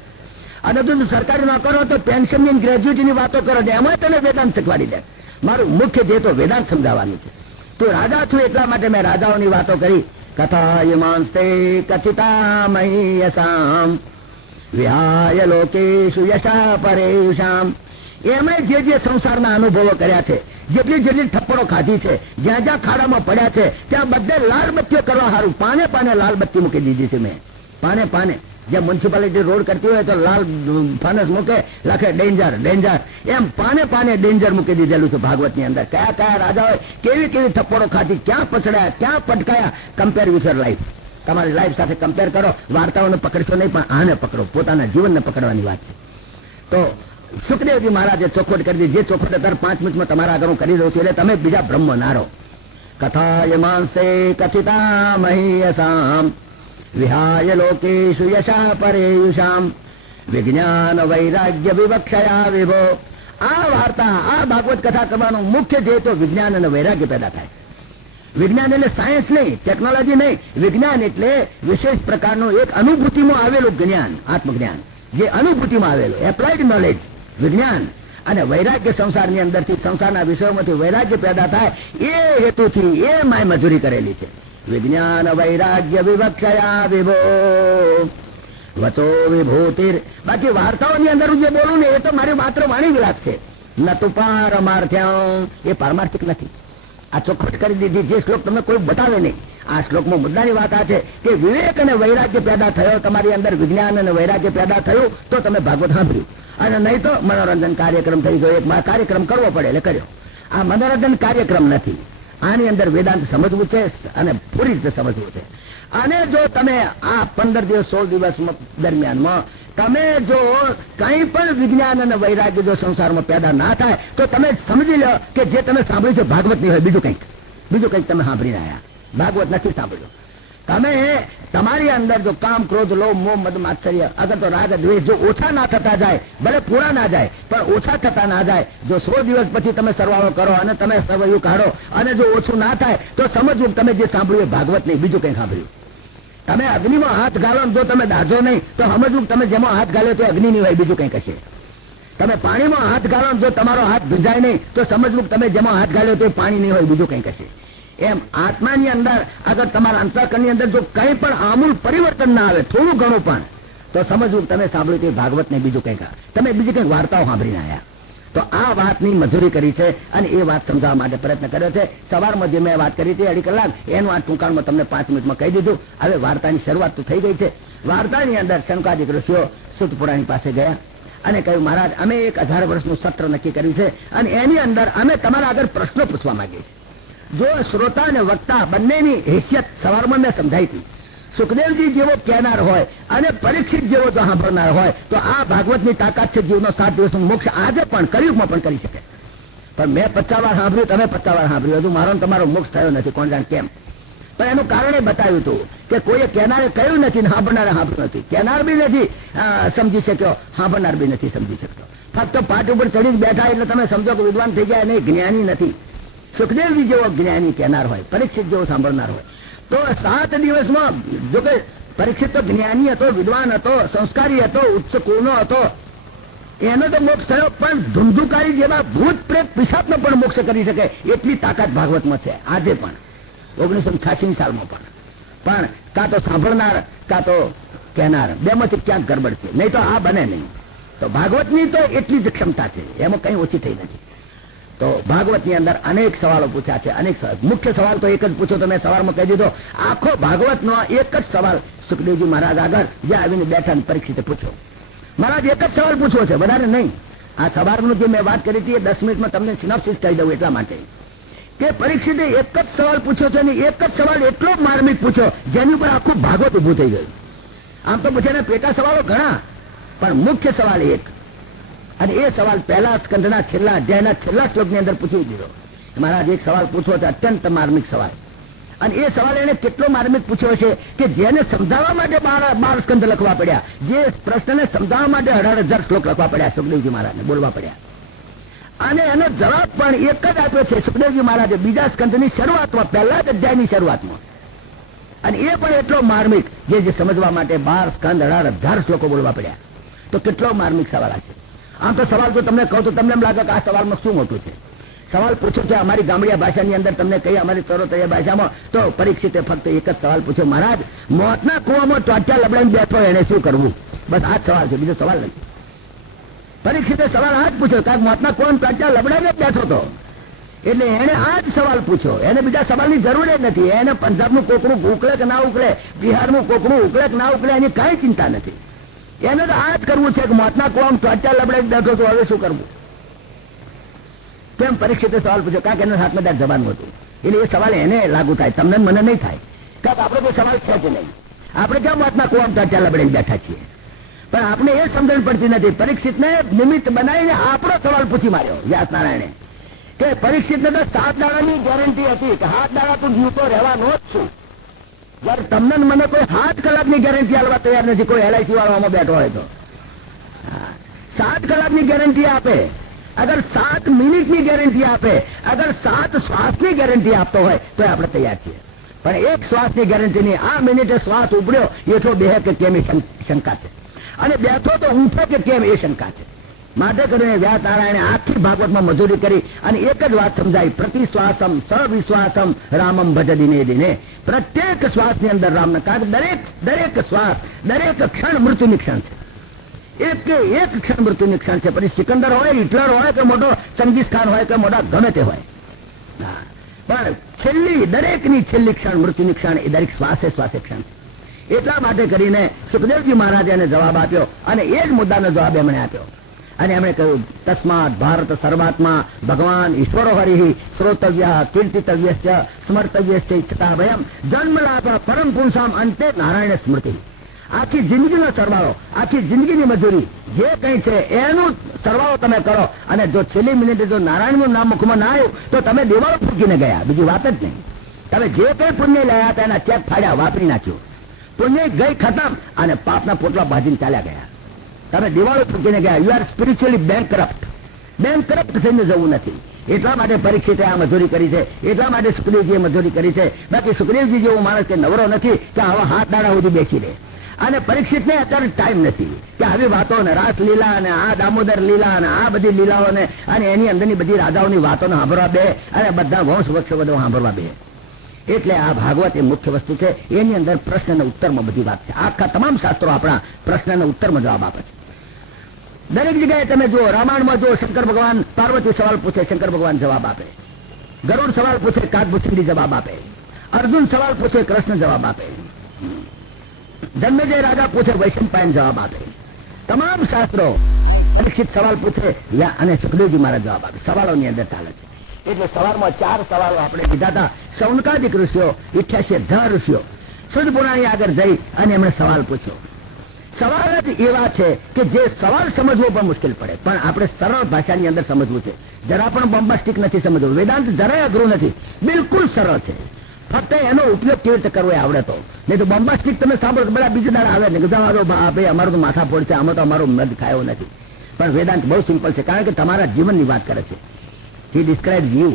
અને તું સરકારી નોકર હો તો પેન્શનની ગ્રેજ્યુએટની વાતો કરો, એમાંય તને વેદાંત શીખવાડી દે. મારું મુખ્ય જે તો વેદાંત સમજાવવાનું છે. તું રાજા છું એટલા માટે મેં રાજાઓની વાતો કરી. કથાયમાંસ્તે કથિતા મહીયસામ વિહાય લોકેશુ યશા પરેશામ. એમાં જે સંસારના અનુભવો કર્યા છે, જેટલી થપ્પડો ખાધી છે, જ્યાં જ્યાં ખાડામાં પડ્યા છે ત્યાં બધે લાલ બત્તીઓ કરવા સારું પાને પાને લાલ બત્તી મૂકી દીધી છે મેં. પાને પાને જે મ્યુનિસિપાલિટી રોડ કરતી હોય તો લાલ ફાનસ મૂકે, લખે ડેન્જર ડેન્જર, એમ પાને પાને ડેન્જર મૂકી દીધેલું છે ભાગવતની અંદર. કયા કયા રાજાઓએ કેવી કેવી થપ્પડો ખાધી, ક્યાં પછડાયા, ક્યાં પટકાયા. Compare with your life. તમારી લાઈફ સાથે કમ્પેર કરો. વાર્તાઓને પકડશો નહીં પણ આને પકડો, પોતાના જીવનને પકડવાની વાત છે. તો સુખદેવજી મહારાજે ચોખવટ કરી દીધી. જે ચોખવટ અત્યારે 5 મિનિટમાં તમારા આગળ હું કરી દઉં છું એટલે તમે બીજા બ્રહ્મ નારો. કથાયમાંસ્તે કથિતા મહીયસામ વિહાય લોકેશુ યશા પરેયુષામ વિજ્ઞાન વૈરાગ્ય વિવક્ષયા વિભો. આ વાર્તા, આ ભાગવત કથા કરવાનો મુખ્ય ધ્યેય તો વિજ્ઞાન અને વૈરાગ્ય પેદા થાય. વિજ્ઞાન એટલે સાયન્સ નહીં, ટેકનોલોજી નહીં. વિજ્ઞાન એટલે વિશેષ પ્રકારનું એક અનુભૂતિમાં આવેલું જ્ઞાન, આત્મજ્ઞાન, જે અનુભૂતિમાં આવેલું એપ્લાઇડ નોલેજ વિજ્ઞાન. અને વૈરાગ્ય સંસારની અંદરથી, સંસારના વિષયોમાંથી વૈરાગ્ય પેદા થાય એ હેતુથી એ માય મજૂરી કરેલી છે. વિજ્ઞાન વૈરાગ્ય વિવક્ષયા વિભો વચો વિભૂતિર. બાકી વાર્તાઓની અંદર હું જે બોલું ને એ તો મારી માત્ર વાણી વિલાસ છે. ન તું પારમાર્થ્યમ, એ પારમાર્થિક નથી. આ ચોખવટ કરી દીધી. જે શ્લોક તમને કોઈ બતાવે નહીં. આ શ્લોકમાં મુદ્દાની વાત આ છે કે વિવેક અને વૈરાગ્ય પેદા થયો, તમારી અંદર વિજ્ઞાન અને વૈરાગ્ય પેદા થયું તો તમે ભાગવત સાંભળ્યું. અને નહીં તો મનોરંજન કાર્યક્રમ થઈ ગયો. એક કાર્યક્રમ કરવો પડે એટલે કર્યો. આ મનોરંજન કાર્યક્રમ નથી. આની અંદર વેદાંત સમજવું છે અને પૂરી રીતે સમજવું છે. અને જો તમે આ 15 દિવસ 16 દિવસ દરમિયાનમાં તમે જો કંઈ પણ વિજ્ઞાન અને વૈરાગ્ય જો સંસારમાં પેદા ના થાય તો તમે સમજી લો કે જે તમે સાંભળ્યું છે ભાગવત નહીં હોય, બીજું કંઈક તમે સાંભળીને આવ્યા. ભાગવત નથી સાંભળ્યું. તમે તમારી અંદર જો કામ, ક્રોધ, લોભ, મોહ, મદ, માત્સર્ય, અગર તો રાગ, દ્વેષ જો ઓછા ના થતા જાય, ભલે પૂરા ના જાય પણ ઓછા થતા ના જાય, જો 100 દિવસ પછી તમે સરવાળો કરો અને તમે સવૈયું કાઢો અને જો ઓછું ના થાય તો સમજવું તમે જે સાંભળ્યું ભાગવત નહીં, બીજું કંઈ સાંભળ્યું. તમે અગ્નિમાં હાથ ગાળો જો તમે દાજો નહીં તો સમજવું તમે જેમાં હાથ ગાળ્યો તો અગ્નિ નહીં હોય, બીજું કંઈ કશે. તમે પાણીમાં હાથ ગાળો જો તમારો હાથ ભીંજાય નહીં તો સમજવું તમે જેમાં હાથ ગાળ્યો તો પાણી નહીં હોય, બીજું કંઈ કશે. એમ આત્માની અંદર આગળ તમારા અંતઃકરણની અંદર જો કંઈ પણ આમૂલ પરિવર્તન ના આવે, થોડું ઘણું પણ, તો સમજવું તમે સાંભળ્યું તે ભાગવત ને બીજું કંઈક, તમે બીજી કંઈક વાર્તાઓ સાંભળીને આવ્યા. તો આ વાતની મજૂરી કરી છે અને એ વાત સમજાવવા માટે પ્રયત્ન કર્યો છે. સવારમાં જે મેં વાત કરી હતી 2.5 કલાક, એનું આ ટૂંકાણમાં તમને 5 મિનિટમાં કહી દીધું. હવે વાર્તાની શરૂઆત તો થઈ ગઈ છે. વાર્તાની અંદર શનકાદિક ઋષિઓ સૂત પુરાણી પાસે ગયા અને કહ્યું મહારાજ અમે 1000 વર્ષનું સત્ર નક્કી કર્યું છે અને એની અંદર અમે તમારા આગળ પ્રશ્નો પૂછવા માંગીએ છીએ. જો શ્રોતા અને વક્તા બંનેની હેસિયત સવારમાં મેં સમજાઈ હતી. સુખદેવજી જેવો કહેનાર હોય અને પરીક્ષિત જેવો જો સાંભળનાર હોય તો આ ભાગવતની તાકાત છે. જીવનો 7 દિવસનું મોક્ષ આજે પણ કળિયુગમાં પણ કરી શકે. પણ મેં 50 વાર સાંભળ્યું, તમે 50 વાર સાંભળ્યું, હજુ મારો તમારો મોક્ષ થયો નથી. કોણ જાણે કેમ? પણ એનું કારણ એ બતાવ્યું હતું કે કોઈએ કહેનારે કહ્યું નથી ને સાંભળનારે સાંભળ્યું નથી. કહેનાર બી નથી સમજી શક્યો, સાંભળનાર બી નથી સમજી શકતો. ફક્ત પાઠ ઉપર ચડી બેઠા એટલે તમે સમજો કે વિદ્વાન થઈ ગયા, નહીં, જ્ઞાની નથી. સુખદેવજી જેવો જ્ઞાની કહેનાર હોય, પરીક્ષિત જેવો સાંભળનાર હોય તો 7 દિવસમાં, જો કે પરીક્ષિત તો જ્ઞાની હતો, વિદ્વાન હતો, સંસ્કારી હતો, ઉચ્ચ કુળનો હતો, એનો તો મોક્ષ થયો. પણ ધુંધુકારી જેવા ભૂત પ્રેત પિશાચનો પણ મોક્ષ કરી શકે એટલી તાકાત ભાગવતમાં છે આજે પણ, 1986 સાલમાં પણ કાં તો સાંભળનાર કાં તો કહેનાર, બેમાંથી ક્યાંક ગરબડ છે, નહીં તો આ બને નહીં. તો ભાગવતની તો એટલી જ ક્ષમતા છે, એમાં કંઈ ઓછી થઈ નથી. તો ભાગવતની અંદર અનેક સવાલો પૂછ્યા છે, અનેક સવાલ. મુખ્ય સવાલ તો એક જ પૂછો, તમે સવારમાં કહી દીધો. આખો ભાગવતનો એક જ સવાલ સુખદેવજી મહારાજ આગળ જે આવીને બેઠા પરીક્ષિતે પૂછ્યો. મહારાજ એક જ સવાલ પૂછવો છે, વધારે નહીં. આ સવારનું જે મેં વાત કરી હતી એ 10 મિનિટમાં તમને સિનોપ્સિસ કહી દઉં એટલા માટે કે પરીક્ષિતે એક જ સવાલ પૂછ્યો છે અને એક જ સવાલ એટલો માર્મિક પૂછ્યો જેની ઉપર આખું ભાગવત ઉભું થઈ ગયું. આમ તો પૂછ્યા પેટા સવાલો ઘણા, પણ મુખ્ય સવાલ એક, અને એ સવાલ પહેલા સ્કંદના છેલ્લા અધ્યાયના છેલ્લા શ્લોકની અંદર પૂછી દીધો. મહારાજ એક સવાલ પૂછવો છે, અત્યંત માર્મિક સવાલ. અને એ સવાલ એને કેટલો માર્મિક પૂછ્યો છે કે જેને સમજાવવા માટે 12 સ્કંદ લખવા પડ્યા, જે પ્રશ્નને સમજાવવા માટે 18,000 શ્લોક લખવા પડ્યા સુખદેવજી મહારાજને, બોલવા પડ્યા. અને એનો જવાબ પણ એક જ આપ્યો છે સુખદેવજી મહારાજે બીજા સ્કંદની શરૂઆતમાં, પહેલા જ અધ્યાયની શરૂઆતમાં. અને એ પણ એટલો માર્મિક જે સમજવા માટે 12 સ્કંદ 18,000 શ્લોકો બોલવા પડ્યા. તો કેટલો માર્મિક સવાલ છે. આમ તો સવાલ તો તમને કહું તો તમને એમ લાગે કે આ સવાલમાં શું મોટું છે. સવાલ પૂછ્યો છે અમારી ગામડિયા ભાષાની અંદર, તમને કહી અમારી તરોતરીય ભાષામાં, તો પરીક્ષિતે ફક્ત એક જ સવાલ પૂછ્યો, મહારાજ મોતના કુવામાં ટોટિયા લબડાઈને બેઠો એને શું કરવું? બસ આ જ સવાલ છે, બીજો સવાલ નથી. પરીક્ષિતે સવાલ આ જ પૂછ્યો, કારણ મોતના કુવામાં ટોટિયા લબડાઈને જ બેઠો હતો એટલે એને આ જ સવાલ પૂછ્યો. એને બીજા સવાલની જરૂર જ નથી. એને પંજાબનું કોકડું ઉકળે કે ના ઉકળે, બિહારનું કોકડું ઉકળે કે ના ઉકળે, એની કાંઈ ચિંતા નથી. એને તો આ જ કરવું છે કે મોતના કુવામાં ટોટિયા લબડાઈને બેઠો તો હવે શું કરવું? કેમ? પરીક્ષિતે સવાલ પૂછ્યો, કારણ કે એના હાથમાં જવાનું હતું એટલે એ સવાલ એને લાગુ થાય, તમને મને નહીં થાય. કારણ આપણે કોઈ સવાલ છે જ નહીં. આપણે ક્યાં મોતના કુવામાં ટોટિયા લબડાઈને બેઠા છીએ? પણ આપણે એ સમજણ પડતી નથી. પરીક્ષિતને નિમિત્ત બનાવીને આપણો સવાલ પૂછી માર્યો વ્યાસ નારાયણે કે પરીક્ષિતને તો 7 દાડાની ગેરંટી હતી કે 7 દાડા તું જીવતો રહેવાનો જ છું. જયારે તમને મને કોઈ 7 કલાકની ગેરંટી આપવા તૈયાર નથી. કોઈ LIC વાળો આમાં બેઠો હોય તો 7 કલાકની ગેરંટી આપે, અગર 7 મિનિટની ગેરંટી આપે, અગર 7 શ્વાસની ગેરંટી આપતો હોય તો આપણે તૈયાર છીએ. પણ એક શ્વાસની ગેરંટી નહીં. આ મિનિટે શ્વાસ ઉભર્યો એટલો બેહે કે કેમ એ શંકા છે, અને બેઠો તો ઊંઠો કે કેમ એ શંકા છે. માટે કરીને વ્યાસ નારાયણે આખી ભાગવતમાં મજૂરી કરી અને એક જ વાત સમજાઈ, પ્રતિશ્વાસમ સવિશ્વાસમ રામમ ભજ દિને દિને. પ્રત્યેક શ્વાસની અંદર રામને, કારણ દરેક શ્વાસ, દરેક ક્ષણ મૃત્યુની ક્ષણ છે. એક કે એક ક્ષણ મૃત્યુની ક્ષણ છે. પછી સિકંદર હોય, હિટલર હોય કે મોટો ચંગીઝ ખાન હોય કે મોટા ગમે તે હોય, પણ છેલ્લી દરેકની છેલ્લી ક્ષણ મૃત્યુની ક્ષણ એ દરેક શ્વાસે શ્વાસે ક્ષણ છે. એટલા માટે કરીને સુખદેવજી મહારાજે એને જવાબ આપ્યો અને એ જ મુદ્દાનો જવાબ એમણે આપ્યો. અને એમણે કહ્યું, તસ્માત ભારત સર્વાત્મા ભગવાન ઈશ્વરો હરિ શ્રોતવ્ય કીર્તિતવ્ય સ્મર્તવ્ય ઈચ્છતા ભયમ જન્મ લાભ પરમ પુરુષામ અંતે નારાયણ સ્મૃતિ. આખી જિંદગીનો સરવાળો, આખી જિંદગીની મજૂરી જે કંઈ છે એનું સરવાળો તમે કરો, અને જો છેલ્લી મિનિટે જો નારાયણનું નામ મુખમાં ના આવ્યું તો તમે દિવાળો ફૂંકીને ગયા, બીજી વાત જ નહીં. તમે જે કંઈ પુણ્ય લયા હતા એના ચેક ફાડ્યા, વાપરી નાખ્યું. પુણ્ય ગઈ ખતમ અને પાપના પોટલા ભાજીને ચાલ્યા ગયા. તમે દિવાળો ફૂંકીને ગયા. યુ આર સ્પિરિચ્યુઅલી બેંકરપ્ટ થઈને જવું નથી. એટલા માટે પરીક્ષિતે આ મજૂરી કરી છે, એટલા માટે સુખદેવજીએ મજૂરી કરી છે. બાકી સુખદેવજી જેવો માણસ કે નવરો નથી કે આવા 7 દાડા સુધી બેસી રહે. અને પરીક્ષિતને અત્યારે ટાઈમ નથી કે આવી વાતો ને રાસલીલા અને આ દામોદર લીલા અને આ બધી લીલાઓને અને એની અંદરની બધી રાજાઓની વાતોને સાંભળવા બે અને બધા વંશ વૃક્ષો બધું સાંભળવા બે. એટલે આ ભાગવત એ મુખ્ય વસ્તુ છે. એની અંદર પ્રશ્ન અને ઉત્તરમાં બધી વાત છે. આખા તમામ શાસ્ત્રો આપણા પ્રશ્ન અને ઉત્તરમાં જવાબ આપે છે. દરેક જગ્યાએ તમે જુઓ, રામાયણમાં જુઓ, શંકર ભગવાન પાર્વતી સવાલ પૂછે, શંકર ભગવાન જવાબ આપે. ગરુડ સવાલ પૂછે, કાગભૂષણજી જવાબ આપે. અર્જુન સવાલ પૂછે, કૃષ્ણ જવાબ આપે. જન્મેજય રાજા પૂછે, વૈશંપાયન જવાબ આપે. તમામ શાસ્ત્રો પરીક્ષિત સવાલ પૂછે અને સુખદેવજી મહારાજ જવાબ આપે. સવાલોની અંદર ચાલે છે. એટલે સવારમાં 4 સવાલો આપણે કીધા હતા. શૌનકાદિક ઋષિઓ, 88,000 ઋષિઓ, શુદ્ધ પુરાણી આગળ જઈ અને એમણે સવાલ પૂછ્યો. સવાલ જ એવા છે કે જે સવાલ સમજવો પણ મુશ્કેલ પડે, પણ આપણે સરળ ભાષાની અંદર સમજવું છે. જરા પણ બોમ્બાસ્ટિક નથી સમજવું. વેદાંત જરાય અઘરું નથી, બિલકુલ સરળ છે. ફક્ત એનો ઉપયોગ કેવી રીતે કરવો એ આવડે તો. નહીં તો બોમ્બાસ્ટિક તમે સાંભળો બધા બીજા દાડા આવે ને ભાઈ અમારું તો માથા ફોડ છે, આમાં તો અમારો મધ ખાયો નથી. પણ વેદાંત બહુ સિમ્પલ છે, કારણ કે તમારા જીવનની વાત કરે છે. હી ડિસ્ક્રાઇબ યુ.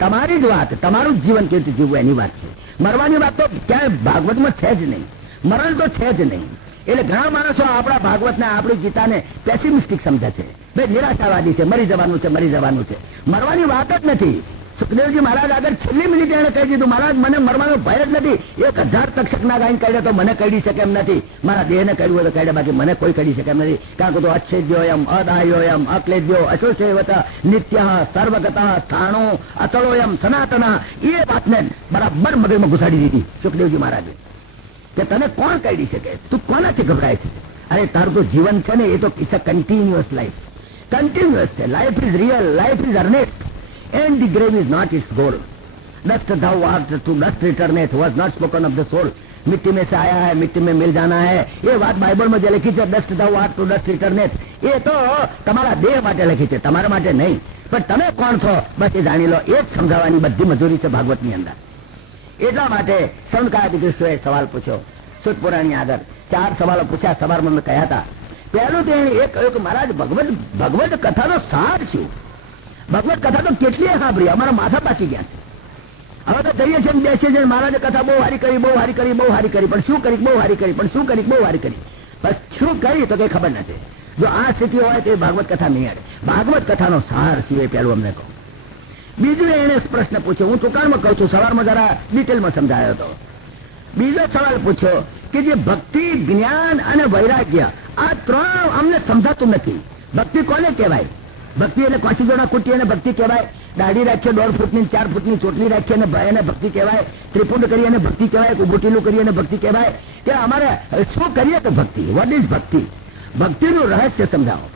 તમારી જ વાત, તમારું જ જીવન કેવી રીતે જીવવું એની વાત છે. મરવાની વાત તો ક્યાંય ભાગવતમાં છે જ નહીં. મરણ તો છે જ નહીં. એટલે ઘણા માણસો આપણા ભાગવતને આપણી ગીતાને પેસિમિસ્ટિક સમજે છે. ભાઈ નિરાશાવાદી છે, મરી જવાનું છે, મરી જવાનું છે. મરવાની વાત જ નથી. સુખદેવજી મહારાજ આગળ છેલ્લી મિનિટે એને કહી દીધું, મહારાજ મને મરવાનો ભય જ નથી. 1000 તક્ષકના ગાયન કાઢ્યા તો મને કઢી શકે એમ નથી. મારા દેહને કાઢ્યું હોય તો કાઢ્યા, બાકી મને કોઈ કઢી શકે એમ નથી. કારણ કે તો અચ્છેદ્યોયમ અદાયોયમ અક્લેદ્યો અચોચેવત નિત્ય સર્વગત સ્થાણો અચળોયમ સનાતના. એ વાતને બરાબર મગજમાં ઘુસાડી દીધી સુખદેવજી મહારાજે કે તને કોણ કાઢી શકે, તું કોનાથી ગભરાય છે? અરે તારું તો જીવન છે ને એ તો it's a continuous life. Continuous છે. Life is real, life is earnest. And the grave is not its goal. Dust thou art, to dust returneth, was not spoken of the soul. मिट्टी में से आया है, मिट्टी में मिल जाना है. એ વાત બાઇબલમાં જે લખી છે, dust thou art, to dust returneth, એ તો તમારા દેહ માટે લખી છે, તમારા માટે નહીં. પણ તમે કોણ છો બસ એ જાણી લો. એ જ સમજાવવાની બધી મજૂરી છે ભાગવતની અંદર. એટલા માટે સૌનકાદિક ઋષિઓએ સવાલ પૂછ્યો શુદ્ધ પુરાણી આગળ. 4 સવાલો પૂછ્યા. સવારમાં મેં કહ્યા હતા. પહેલું તો એને એ કહ્યું કે મહારાજ ભગવત કથાનો સાર શું? ભગવત કથા તો કેટલી સાંભળી, અમારા માથા પાકી ગયા છે. હવે તો જઈએ છીએ બેસીએ છીએ, મહારાજે કથા બહુ હારી કરી, બહુ હારી કરી, બહુ હારી કરી, પણ શું કરી? બહુ હારી કરી, પણ શું કરી? બહુ હારી કરી, પણ શું કરી તો કઈ ખબર નથી. જો આ સ્થિતિ હોય તો ભાગવત કથા નહીં આવે. ભાગવત કથાનો સાર શું એ પહેલું અમને કહું. બીજું એને પ્રશ્ન પૂછ્યો, હું ટૂંકાણમાં કહું છું, સવારમાં જરા ડિટેલમાં સમજાયો હતો. બીજો સવાલ પૂછ્યો કે જે ભક્તિ, જ્ઞાન અને વૈરાગ્ય આ 3 અમને સમજાતું નથી. ભક્તિ કોને કહેવાય? ભક્તિ એને કોચી જોડા કુટી એને ભક્તિ કહેવાય. દાઢી રાખીએ 1.5 ફૂટની 4 ફૂટની ચોટલી રાખીએ એને ભક્તિ કહેવાય. ત્રિપુંડ કરી એને ભક્તિ કહેવાય. ઉભુટીલું કરી એને ભક્તિ કહેવાય. કે અમારે શું કરીએ તો ભક્તિ? વોટ ઇઝ ભક્તિ? ભક્તિનું રહસ્ય સમજાવો,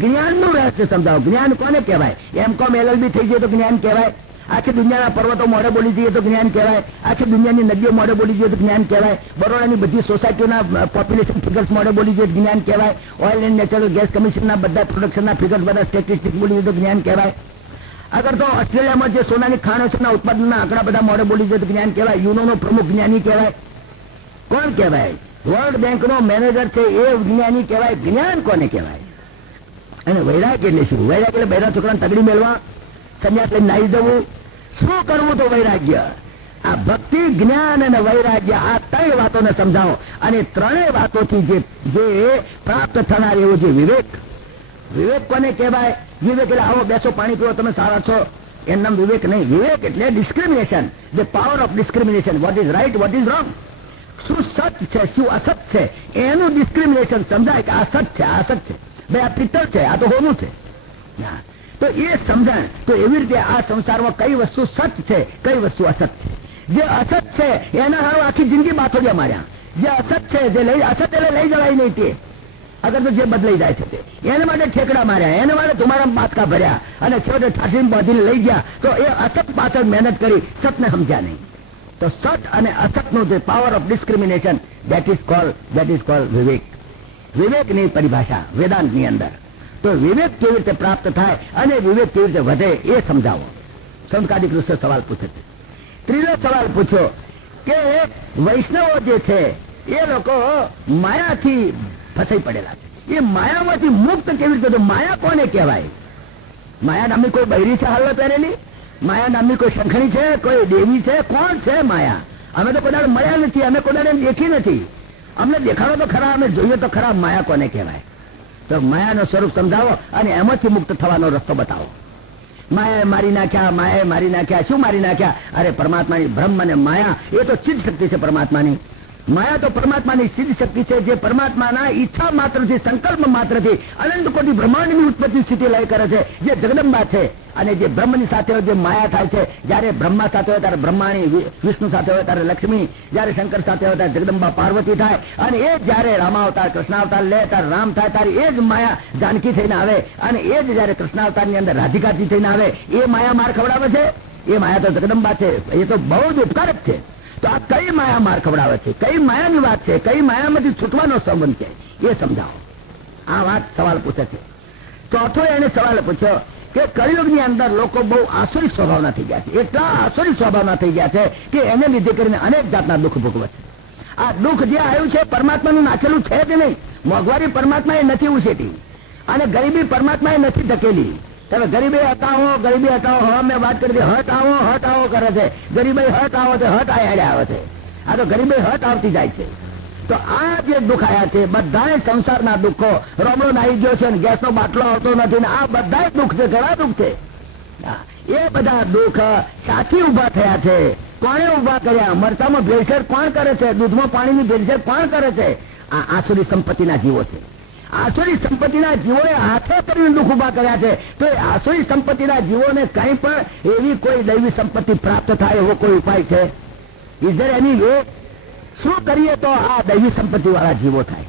જ્ઞાનનું રહસ્ય સમજાવો. જ્ઞાન કોને કહેવાય? એમ.કોમ LLB થઈ જાય તો જ્ઞાન કહેવાય. આખી દુનિયાના પર્વતો મોઢે બોલી જઈએ તો જ્ઞાન કહેવાય. આખી દુનિયાની નદીઓ મોઢે બોલી જઈએ તો જ્ઞાન કહેવાય. બરોડાની બધી સોસાયટીઓના પોપ્યુલેશન ફિગર્સ મોઢે બોલી જઈએ તો જ્ઞાન કહેવાય. ઓઇલ એન્ડ નેચરલ ગેસ કમિશનના બધા પ્રોડક્શનના ફિગર્સ, બધા સ્ટેટિસ્ટિક્સ બોલી જઈએ તો જ્ઞાન કહેવાય. અગર તો ઓસ્ટ્રેલિયામાં જે સોનાની ખાણો છે ઉત્પાદનના આંકડા બધા મોઢે બોલી જઈએ તો જ્ઞાન કહેવાય. યુનોનો પ્રમુખ જ્ઞાની કહેવાય. કોણ કહેવાય? વર્લ્ડ બેંકનો મેનેજર છે એ જ્ઞાની કહેવાય. જ્ઞાન કોને કહેવાય? અને વૈરાગ્ય એટલે શું? વૈરાગ્ય એટલે બહેરા છોકરાને તગડી મેળવા, સંન્યાસ લઈને નાહી જવું. શું કરવું તો વૈરાગ્ય? આ ભક્તિ, જ્ઞાન અને વૈરાગ્ય, આ 3 વાતોને સમજાવો. અને 3 વાતોથી જે પ્રાપ્ત થનાર એવું જે વિવેક. વિવેક કોને કહેવાય? વિવેક એટલે આવો બેસો પાણી પીવો તમે સારા છો એનું નામ વિવેક નહીં. વિવેક એટલે discrimination, the power of discrimination. What is right, what is wrong, શું સત છે, શું અસત છે, એનું ડિસ્ક્રિમિનેશન સમજાય કે આ સત છે, આ અસત છે, ભાઈ આ પિત્તળ છે, આ તો હોનું છે. તો એ સમજણ. તો એવી રીતે આ સંસારમાં કઈ વસ્તુ સત છે, કઈ વસ્તુ અસત છે. જે અસત છે એના હારું આખી જિંદગી બાથોડિયા માર્યા. જે અસત છે, જે અસત એટલે લઈ જવાય નહીં તે, અગર તો જે બદલાઈ જાય છે તે, એના માટે ઠેકડા માર્યા, એના માટે તમારા બાચકા ભર્યા અને છેવટે ઠાઠીને બાંધીને લઈ ગયા. તો એ અસત પાછળ મહેનત કરી, સતને સમજ્યા નહીં. તો સત અને અસતનું જે power of discrimination, that is called વિવેક. વિવેકની પરિભાષા વેદાંતની અંદર. તો વિવેક કેવી રીતે પ્રાપ્ત થાય અને વિવેક કેવી રીતે વધે એ સમજાવો. સંતકાદિક ઋષિ સવાલ પૂછે છે. ત્રીજો સવાલ પૂછ્યો કે વૈષ્ણવો જે છે એ લોકો માયાથી ફસાઈ પડેલા છે. એ માયામાંથી મુક્ત કેવી રીતે? માયા કોને કહેવાય? માયા નામની કોઈ બૈરી છે હાલત પહેરેલી? માયા નામની કોઈ શંખણી છે, કોઈ દેવી છે? કોણ છે માયા? અમે તો કોઈ મળ્યા નથી, અમે કોઈ દેખી નથી. અમને દેખાડો તો ખરા, અમે જોઈએ તો ખરા. માયા કોને કહેવાય? તો માયાનું સ્વરૂપ સમજાવો અને એમાંથી મુક્ત થવાનો રસ્તો બતાવો. માયાએ મારી નાખ્યા, માયાએ મારી નાખ્યા. શું મારી નાખ્યા? અરે પરમાત્માની બ્રહ્મ અને માયા એ તો ચિત્ત શક્તિ છે પરમાત્માની. માયા તો પરમાત્માની સિદ્ધ શક્તિ છે, જે પરમાત્માના ઈચ્છા માત્રથી, સંકલ્પ માત્રથી અનંત કોટી બ્રહ્માંડની ઉત્પત્તિ સ્થિતિ લય કરે છે, જે જગદંબા છે. અને જે બ્રહ્મની સાથે જે માયા થાય છે, જયારે બ્રહ્મા સાથે હોય ત્યારે બ્રહ્માણી, વિષ્ણુ સાથે હોય ત્યારે લક્ષ્મી, જયારે શંકર સાથે હોય ત્યારે જગદંબા પાર્વતી થાય. અને એ જયારે રામાવતાર, કૃષ્ણાવતાર લે ત્યારે રામ થાય, ત્યારે એ જ માયા જાનકી થઈને આવે. અને એ જ જયારે કૃષ્ણાવતારની અંદર રાધિકાજી થઈને આવે, એ માયા માર ખવડાવે છે. એ માયા તો જગદંબા છે, એ તો બહુ જ ઉપકારક છે. તો આ કઈ માયા માર ખવડાવે છે, કઈ માયાની વાત છે, કઈ માયામાંથી છૂટવાનો સંબંધ છે એ સમજાવો. આ વાત સવાલ પૂછે છે. ચોથો એને સવાલ પૂછ્યો કે કળિયુગની અંદર લોકો બહુ આસુરી સ્વભાવના થઈ ગયા છે, એટલા આસુરી સ્વભાવના થઈ ગયા છે કે એને લીધે કરીને અનેક જાતના દુઃખ ભોગવે છે. આ દુઃખ જે આવ્યું છે પરમાત્માનું નાખેલું છે જ નહીં. મોંઘવારી પરમાત્મા એ નથી ઉછેટી અને ગરીબી પરમાત્મા એ નથી ધકેલી. તમે ગરીબી હટાવો, ગરીબી હટાવો, હવે મેં વાત કરી હતી, હટ આવો કરે છે. ગરીબાઈ હટ આવો છે, હટ આડે આવે છે. આ તો ગરીબાઈ હટ આવતી જાય છે. તો આ જે દુઃખ આયા છે બધા સંસારના દુઃખો, રોમડો નાઈ ગયો છે, ગેસનો બાટલો આવતો નથી ને આ બધા દુઃખ છે, ઘણા દુઃખ છે. એ બધા દુઃખ સાથી ઉભા થયા છે. કોણે ઉભા કર્યા? મરચામાં ભેળસેળ કોણ કરે છે? દૂધમાં પાણીની ભેળસેળ કોણ કરે છે? આ આસુરી સંપત્તિના જીવો છે. આસુરી સંપત્તિના જીવોએ હાથે કરીને દુઃખ ઉભા કર્યા છે. તો એ આસુરી સંપત્તિના જીવોને કંઈ પણ એવી કોઈ દૈવી સંપત્તિ પ્રાપ્ત થાય એવો કોઈ ઉપાય છે? Is there any way? શું કરીએ તો આ દૈવી સંપત્તિ વાળા જીવો થાય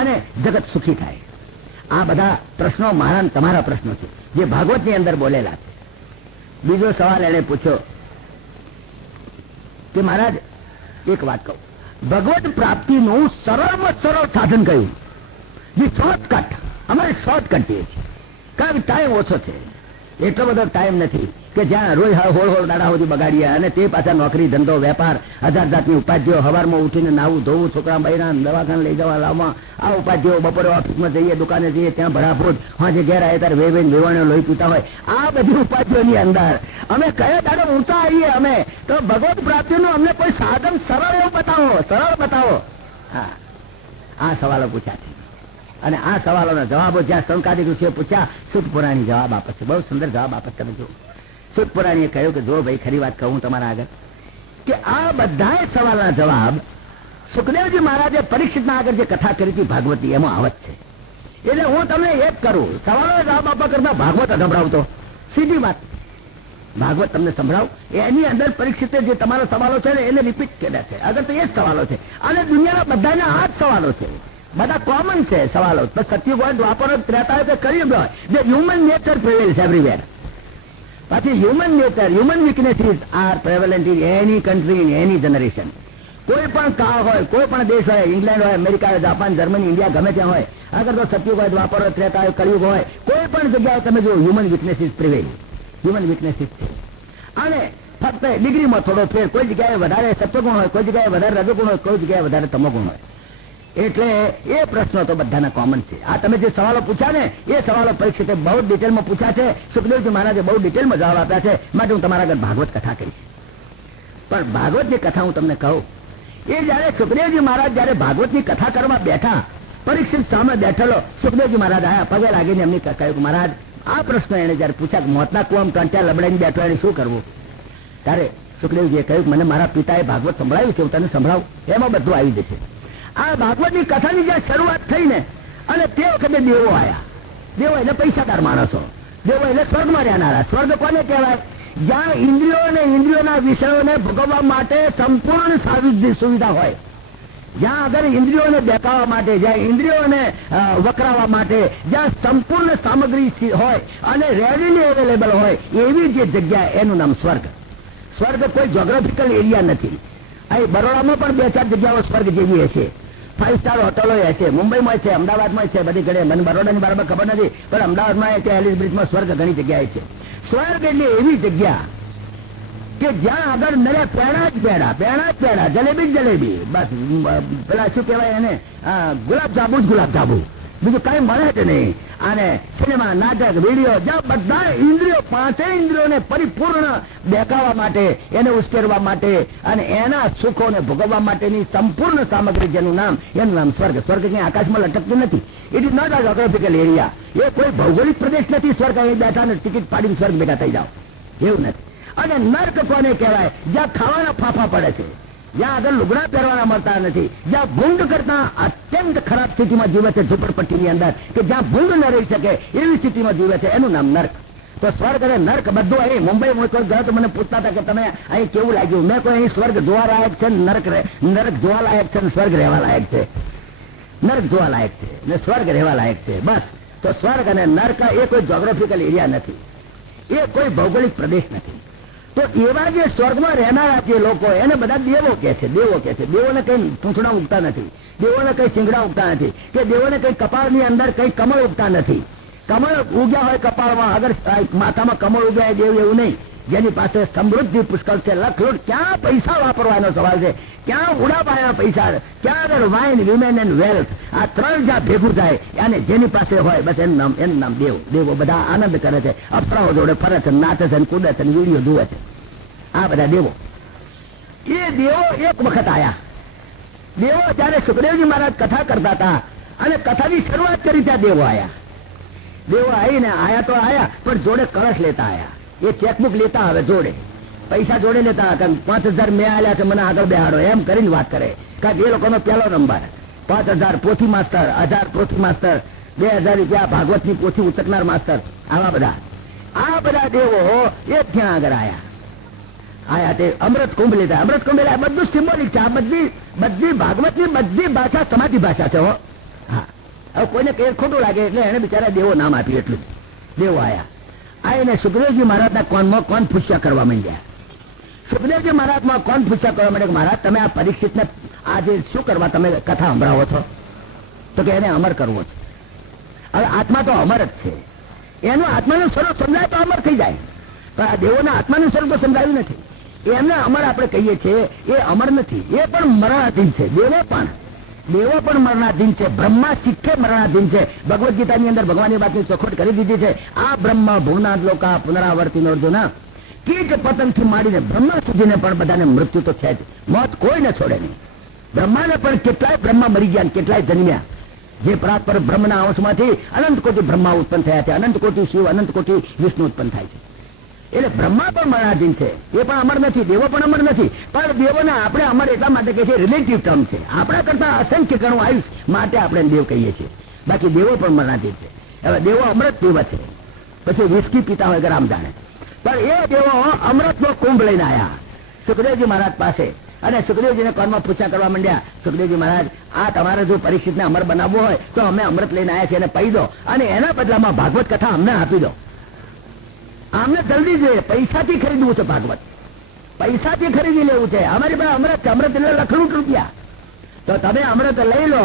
અને જગત સુખી થાય? આ બધા પ્રશ્નો મારા તમારા પ્રશ્નો છે જે ભાગવતની અંદર બોલેલા છે. બીજો સવાલ એને પૂછ્યો કે મહારાજ એક વાત કહું, ભગવત પ્રાપ્તિનું સરળમાં સરળ સાધન કયું? જે શોર્ટકટ, અમારે શોર્ટકટ જે છે, કારણ કે ટાઈમ ઓછો છે, એટલો બધો ટાઈમ નથી કે જ્યાં રોજ હોળ દાડા સુધી બગાડીએ અને તે પાછા નોકરી ધંધો વેપાર હજાર જાતની ઉપાધ્યો, સવારમાં ઉઠીને નાવું ધોવું, છોકરા બૈરા દવાખાને લઈ જવા લાવવા, આ ઉપાધ્યો, બપોરે ઓફિસમાં જઈએ, દુકાને જઈએ, ત્યાં ભડાફૂટ જે ઘેર આવે ત્યારે વેવાણો લોહી પીતા હોય, આ બધી ઉપાધ્યોની અંદર અમે કયા દાડે ઊંચા આવીએ અમે તો ભગવત પ્રાપ્તિનું અમને કોઈ સાધન સરળ એવું બતાવો, સરળ બતાવો. હા, આ સવાલો પૂછ્યા છે અને આ સવાલોના જવાબો જ્યાં શંકાદિક ઋષિએ પૂછ્યા, સુત પુરાણી જવાબ આપે છે. બહુ સુંદર જવાબ આપે. તમે જુઓ, સુત પુરાણીએ કહ્યું કે જો ભાઈ ખરી વાત કહું તમારા આગળ કે આ બધા સવાલના જવાબ સુખદેવજી મહારાજે પરીક્ષિતના આગળ જે કથા કરી હતી ભાગવતી એમાં આવત છે. એટલે હું તમને એક કરું, સવાલો જવાબ આપવા કરતા ભાગવત સંભળાવતો, સીધી વાત ભાગવત તમને સંભળાવ. એની અંદર પરીક્ષિતે જે તમારા સવાલો છે ને એને રિપીટ કર્યા છે. આગળ તો એ જ સવાલો છે અને દુનિયાના બધાના આ જ સવાલો છે, બધા કોમન છે સવાલો. સત્યુગ હોય, દ્વાપર હોય, ત્રેતા હોય કે કળિયુગ હોય, જે હ્યુમન નેચર પ્રિવેલ્સ એવરીવેર. પછી human nature, human weaknesses are prevalent in any country, in any generation. કોઈ પણ કાળ હોય, કોઈ પણ દેશ હોય, ઇંગ્લેન્ડ હોય, અમેરિકા હોય, જાપાન, જર્મની, ઇન્ડિયા, ગમે ત્યાં હોય, આગળ તો સત્યુગ હોય, દ્વાપર હોય, ત્રેતા હોય, કળિયુગ હોય, કોઈ પણ જગ્યાએ તમે જો human weaknesses prevail, human weaknesses છે. અને ફક્ત ડિગ્રીમાં થોડો ફેર, કોઈ જગ્યાએ વધારે સત્વગુણ હોય, કોઈ જગ્યાએ વધારે રજોગુણ હોય, કોઈ જગ્યાએ વધારે તમોગુણ હોય. એટલે એ પ્રશ્નો તો બધાના કોમન છે. આ તમે જે સવાલો પૂછ્યા ને એ સવાલો પરીક્ષિતે બહુ ડિટેલમાં પૂછ્યા છે. સુખદેવજી મહારાજે બહુ ડિટેલમાં જવાબ આપ્યા છે. માટે હું તમારા આગળ ભાગવત કથા કહીશ. પણ ભાગવતની કથા હું તમને કહું, એ જયારે સુખદેવજી મહારાજ જયારે ભાગવતની કથા કરવા બેઠા, પરીક્ષિત સામે બેઠેલો સુખદેવજી મહારાજ આયા, પગે લાગીને એમની કહ્યું કે મહારાજ આ પ્રશ્ન એને જયારે પૂછ્યા મોતના કુવામાં ટંટ્યા લબડાઈને બેઠો એને શું કરવું, ત્યારે સુખદેવજીએ કહ્યું મને મારા પિતાએ ભાગવત સંભળાવ્યું છે, હું તને સંભળાવું, એમાં બધું આવી જશે. આ ભાગવતની કથાની જ્યાં શરૂઆત થઈ ને અને તે વખતે દેવો આયા. દેવો એટલે પૈસાદાર માણસો, દેવો એટલે સ્વર્ગમાં રહેનારા. સ્વર્ગ કોને કહેવાય? જ્યાં ઇન્દ્રિયો અને ઇન્દ્રિયોના વિષયોને ભોગવવા માટે સંપૂર્ણ સુવિધા હોય, જ્યાં આગળ ઇન્દ્રિયોને બેકાવવા માટે, જ્યાં ઇન્દ્રિયોને વકરાવવા માટે જ્યાં સંપૂર્ણ સામગ્રી હોય અને રેડીલી અવેલેબલ હોય એવી જે જગ્યા, એનું નામ સ્વર્ગ. સ્વર્ગ કોઈ જ્યોગ્રાફિકલ એરિયા નથી. અહીં બરોડામાં પણ 2-4 જગ્યાઓ સ્વર્ગ જેવી હશે, 5 સ્ટાર હોટલો હશે, મુંબઈમાં છે, અમદાવાદમાં છે, બધી ઘડે. મને બરોડાની બરાબર ખબર નથી, પણ અમદાવાદમાં કે એલિસ બ્રિજમાં સ્વર્ગ ઘણી જગ્યાએ છે. સ્વર્ગ એટલે એવી જગ્યા કે જ્યાં આગળ નરે પેડા જ પેડા, જલેબી જ જલેબી, બસ પેલા શું કહેવાય એને, ગુલાબજાંબુ જ ગુલાબજાંબુ, બીજું કઈ મળે જ નહીં. અને સિનેમા, નાટક, વિડીયો, જ્યાં બધા ઇન્દ્રિયો, 5 ઇન્દ્રિયોને પરિપૂર્ણ દેખાવા માટે, એને ઉશ્કેરવા માટે અને એના સુખોને ભોગવવા માટેની સંપૂર્ણ સામગ્રી જેનું નામ, એનું નામ સ્વર્ગ. સ્વર્ગ ક્યાંય આકાશમાં લટકતું નથી. It is not a geographical area. એ કોઈ ભૌગોલિક પ્રદેશ નથી. સ્વર્ગ અહીં બેઠા ને ટિકિટ પાડીને સ્વર્ગ ભેગા થઈ જાઓ એવું નથી. અને નર્ક કોને કહેવાય? જ્યાં ખાવાના ફાફા પડે છે, જ્યાં આગળ લુગડા પહેરવાના મળતા નથી, જ્યાં ભૂંડ કરતા અત્યંત ખરાબ સ્થિતિમાં જીવે છે ઝુંપડપટ્ટીની અંદર, કે જ્યાં ભૂંડ ન રહી શકે એવી સ્થિતિમાં જીવે છે, એનું નામ નર્ક. તો સ્વર્ગ અને નર્ક બધું અહીં મુંબઈ કોઈ ગયો તો મને પૂછતા હતા કે તમે અહીં કેવું લાગ્યું? મેં કોઈ અહીં સ્વર્ગ જોવા લાયક છે, નર્ક જોવા લાયક છે, સ્વર્ગ રહેવા લાયક છે. નર્ક જોવા લાયક છે ને સ્વર્ગ રહેવા લાયક છે, બસ. તો સ્વર્ગ અને નર્ક એ કોઈ જ્યોગ્રાફિકલ એરિયા નથી, એ કોઈ ભૌગોલિક પ્રદેશ નથી. તો એવા જે સ્વર્ગમાં રહેનારા જે લોકો એને બધા દેવો કે છે. દેવો કે છે. દેવોને કઈ પૂંછડા ઉગતા નથી, દેવોને કઈ શિંગડા ઉગતા નથી, કે દેવોને કઈ કપાળની અંદર કઈ કમળ ઉગતા નથી. કમળ ઉગ્યા હોય કપાળમાં, અગર માથામાં કમળ ઉગ્યા દેવ એવું નહીં. જેની પાસે સમૃદ્ધિ પુષ્કળ છે, લખલૂટ, ક્યાં પૈસા વાપરવાનો સવાલ છે, ક્યાં ઉડાપાયા પૈસા, ક્યાં આગળ વાઇન, વિમેન એન્ડ વેલ્થ, આ ત્રણ જ્યાં ભેગું થાય અને જેની પાસે હોય બસ એનું નામ દેવ. દેવો બધા આનંદ કરે છે, અપ્સરાઓ જોડે ફરે છે, નાચે છે, કૂદે છે, વિડીયો જુએ છે. આ બધા દેવો. એ દેવો એક વખત આયા. દેવો જયારે સુખદેવજી મહારાજ કથા કરતા હતા અને કથાની શરૂઆત કરી ત્યાં દેવો આયા. દેવો આવીને આયા તો આયા, પણ જોડે કળશ લેતા આયા. એ ચેકબુક લેતા આવે જોડે, પૈસા જોડે લેતા હતા. 5,000 મેં આલ્યા છે, મને આગળ બેહાડો એમ કરીને વાત કરે. કારણ કે એ લોકોનો પહેલો નંબર 5,000 પોથી માસ્તર, 1,000 પોથી માસ્તર, 2,000 રૂપિયા ભાગવતની પોથી ઉચકનાર માસ્તર, આવા બધા. આ બધા દેવો એ ત્યાં આગળ આયા તે અમૃત કુંભ લીધા. અમૃત કુંભ એટલે બધું સિમ્બોલિક છે. આ બધી ભાગવતની બધી ભાષા સમાધિ ભાષા છે. હા, હવે કોઈને કઈ ખોટું લાગે એટલે એને બિચારા દેવો નામ આપ્યું. એટલું જ દેવો આયા. આઈને સુખદેવજી મહારાજના કોનમાં કોણ પૂછ્યા કરવા માંડ્યા. સુખદેવજી મહારાજમાં કોણ પૂછ્યા કરવા માંડ્યા, મહારાજ તમે આ પરીક્ષિતને આજે શું કરવા તમે કથા સંભળાવો છો? તો કે એને અમર કરવો છે. હવે આત્મા તો અમર જ છે, એનું આત્માનું સ્વરૂપ સમજાય તો અમર થઈ જાય. પણ આ દેવોના આત્માનું સ્વરૂપ તો સમજાયું નથી. એમને અમર આપણે કહીએ છીએ, એ અમર નથી, એ પણ મરણાધીન છે. દેવો પણ મરણાધીન છે. બ્રહ્મા શીખે મરણાધીન છે. ભગવદ્ ગીતાની અંદર ભગવાનની વાતની ચોખવટ કરી દીધી છે. આ બ્રહ્મા ભુવનાદ લોકા પુનરાવર્તિનો અર્જુના, કીટ પતંગથી માંડીને બ્રહ્મા સુધીને પણ બધાને મૃત્યુ તો છે જ. મોત કોઈ ન છોડે નહીં. બ્રહ્માને પણ કેટલાય બ્રહ્મા મરી ગયા, કેટલાય જન્મ્યા. જે પરાત્પર બ્રહ્મના અંશમાંથી અનંત કોટી બ્રહ્મા ઉત્પન્ન થયા છે, અનંત કોટી શિવ, અનંત કોટી વિષ્ણુ ઉત્પન્ન થાય છે. એટલે બ્રહ્મા પણ મરણાધીન છે, એ પણ અમર નથી. દેવો પણ અમર નથી. પણ દેવોને આપણે અમર એટલા માટે કહીએ છીએ, રિલેટિવ ટર્મ છે. આપણા કરતા અસંખ્ય ગણું આયુષ માટે આપણે દેવ કહીએ છીએ. બાકી દેવો પણ મરણાધીન છે. હવે દેવો અમૃત પીવે છે, પછી વિસ્કી પીતા હોય ગરામ જાણે. પણ એ દેવો અમૃતનો કુંભ લઈને આવ્યા સુખદેવજી મહારાજ પાસે. અને સુખદેવજીને કોનમાં પૂછા કરવા માંડ્યા, સુખદેવજી મહારાજ આ તમારે જો પરીક્ષિતને અમર બનાવવો હોય તો અમે અમૃત લઈને આવ્યા છીએ, એને પી દો અને એના બદલામાં ભાગવત કથા અમને આપી દો. અમને જલ્દી જોઈએ, પૈસાથી ખરીદવું છે ભાગવત, પૈસાથી ખરીદી લેવું છે. અમારી પાસે અમૃત છે, અમૃત એટલે લખલૂટ રૂપિયા. તો તમે અમૃત લઈ લો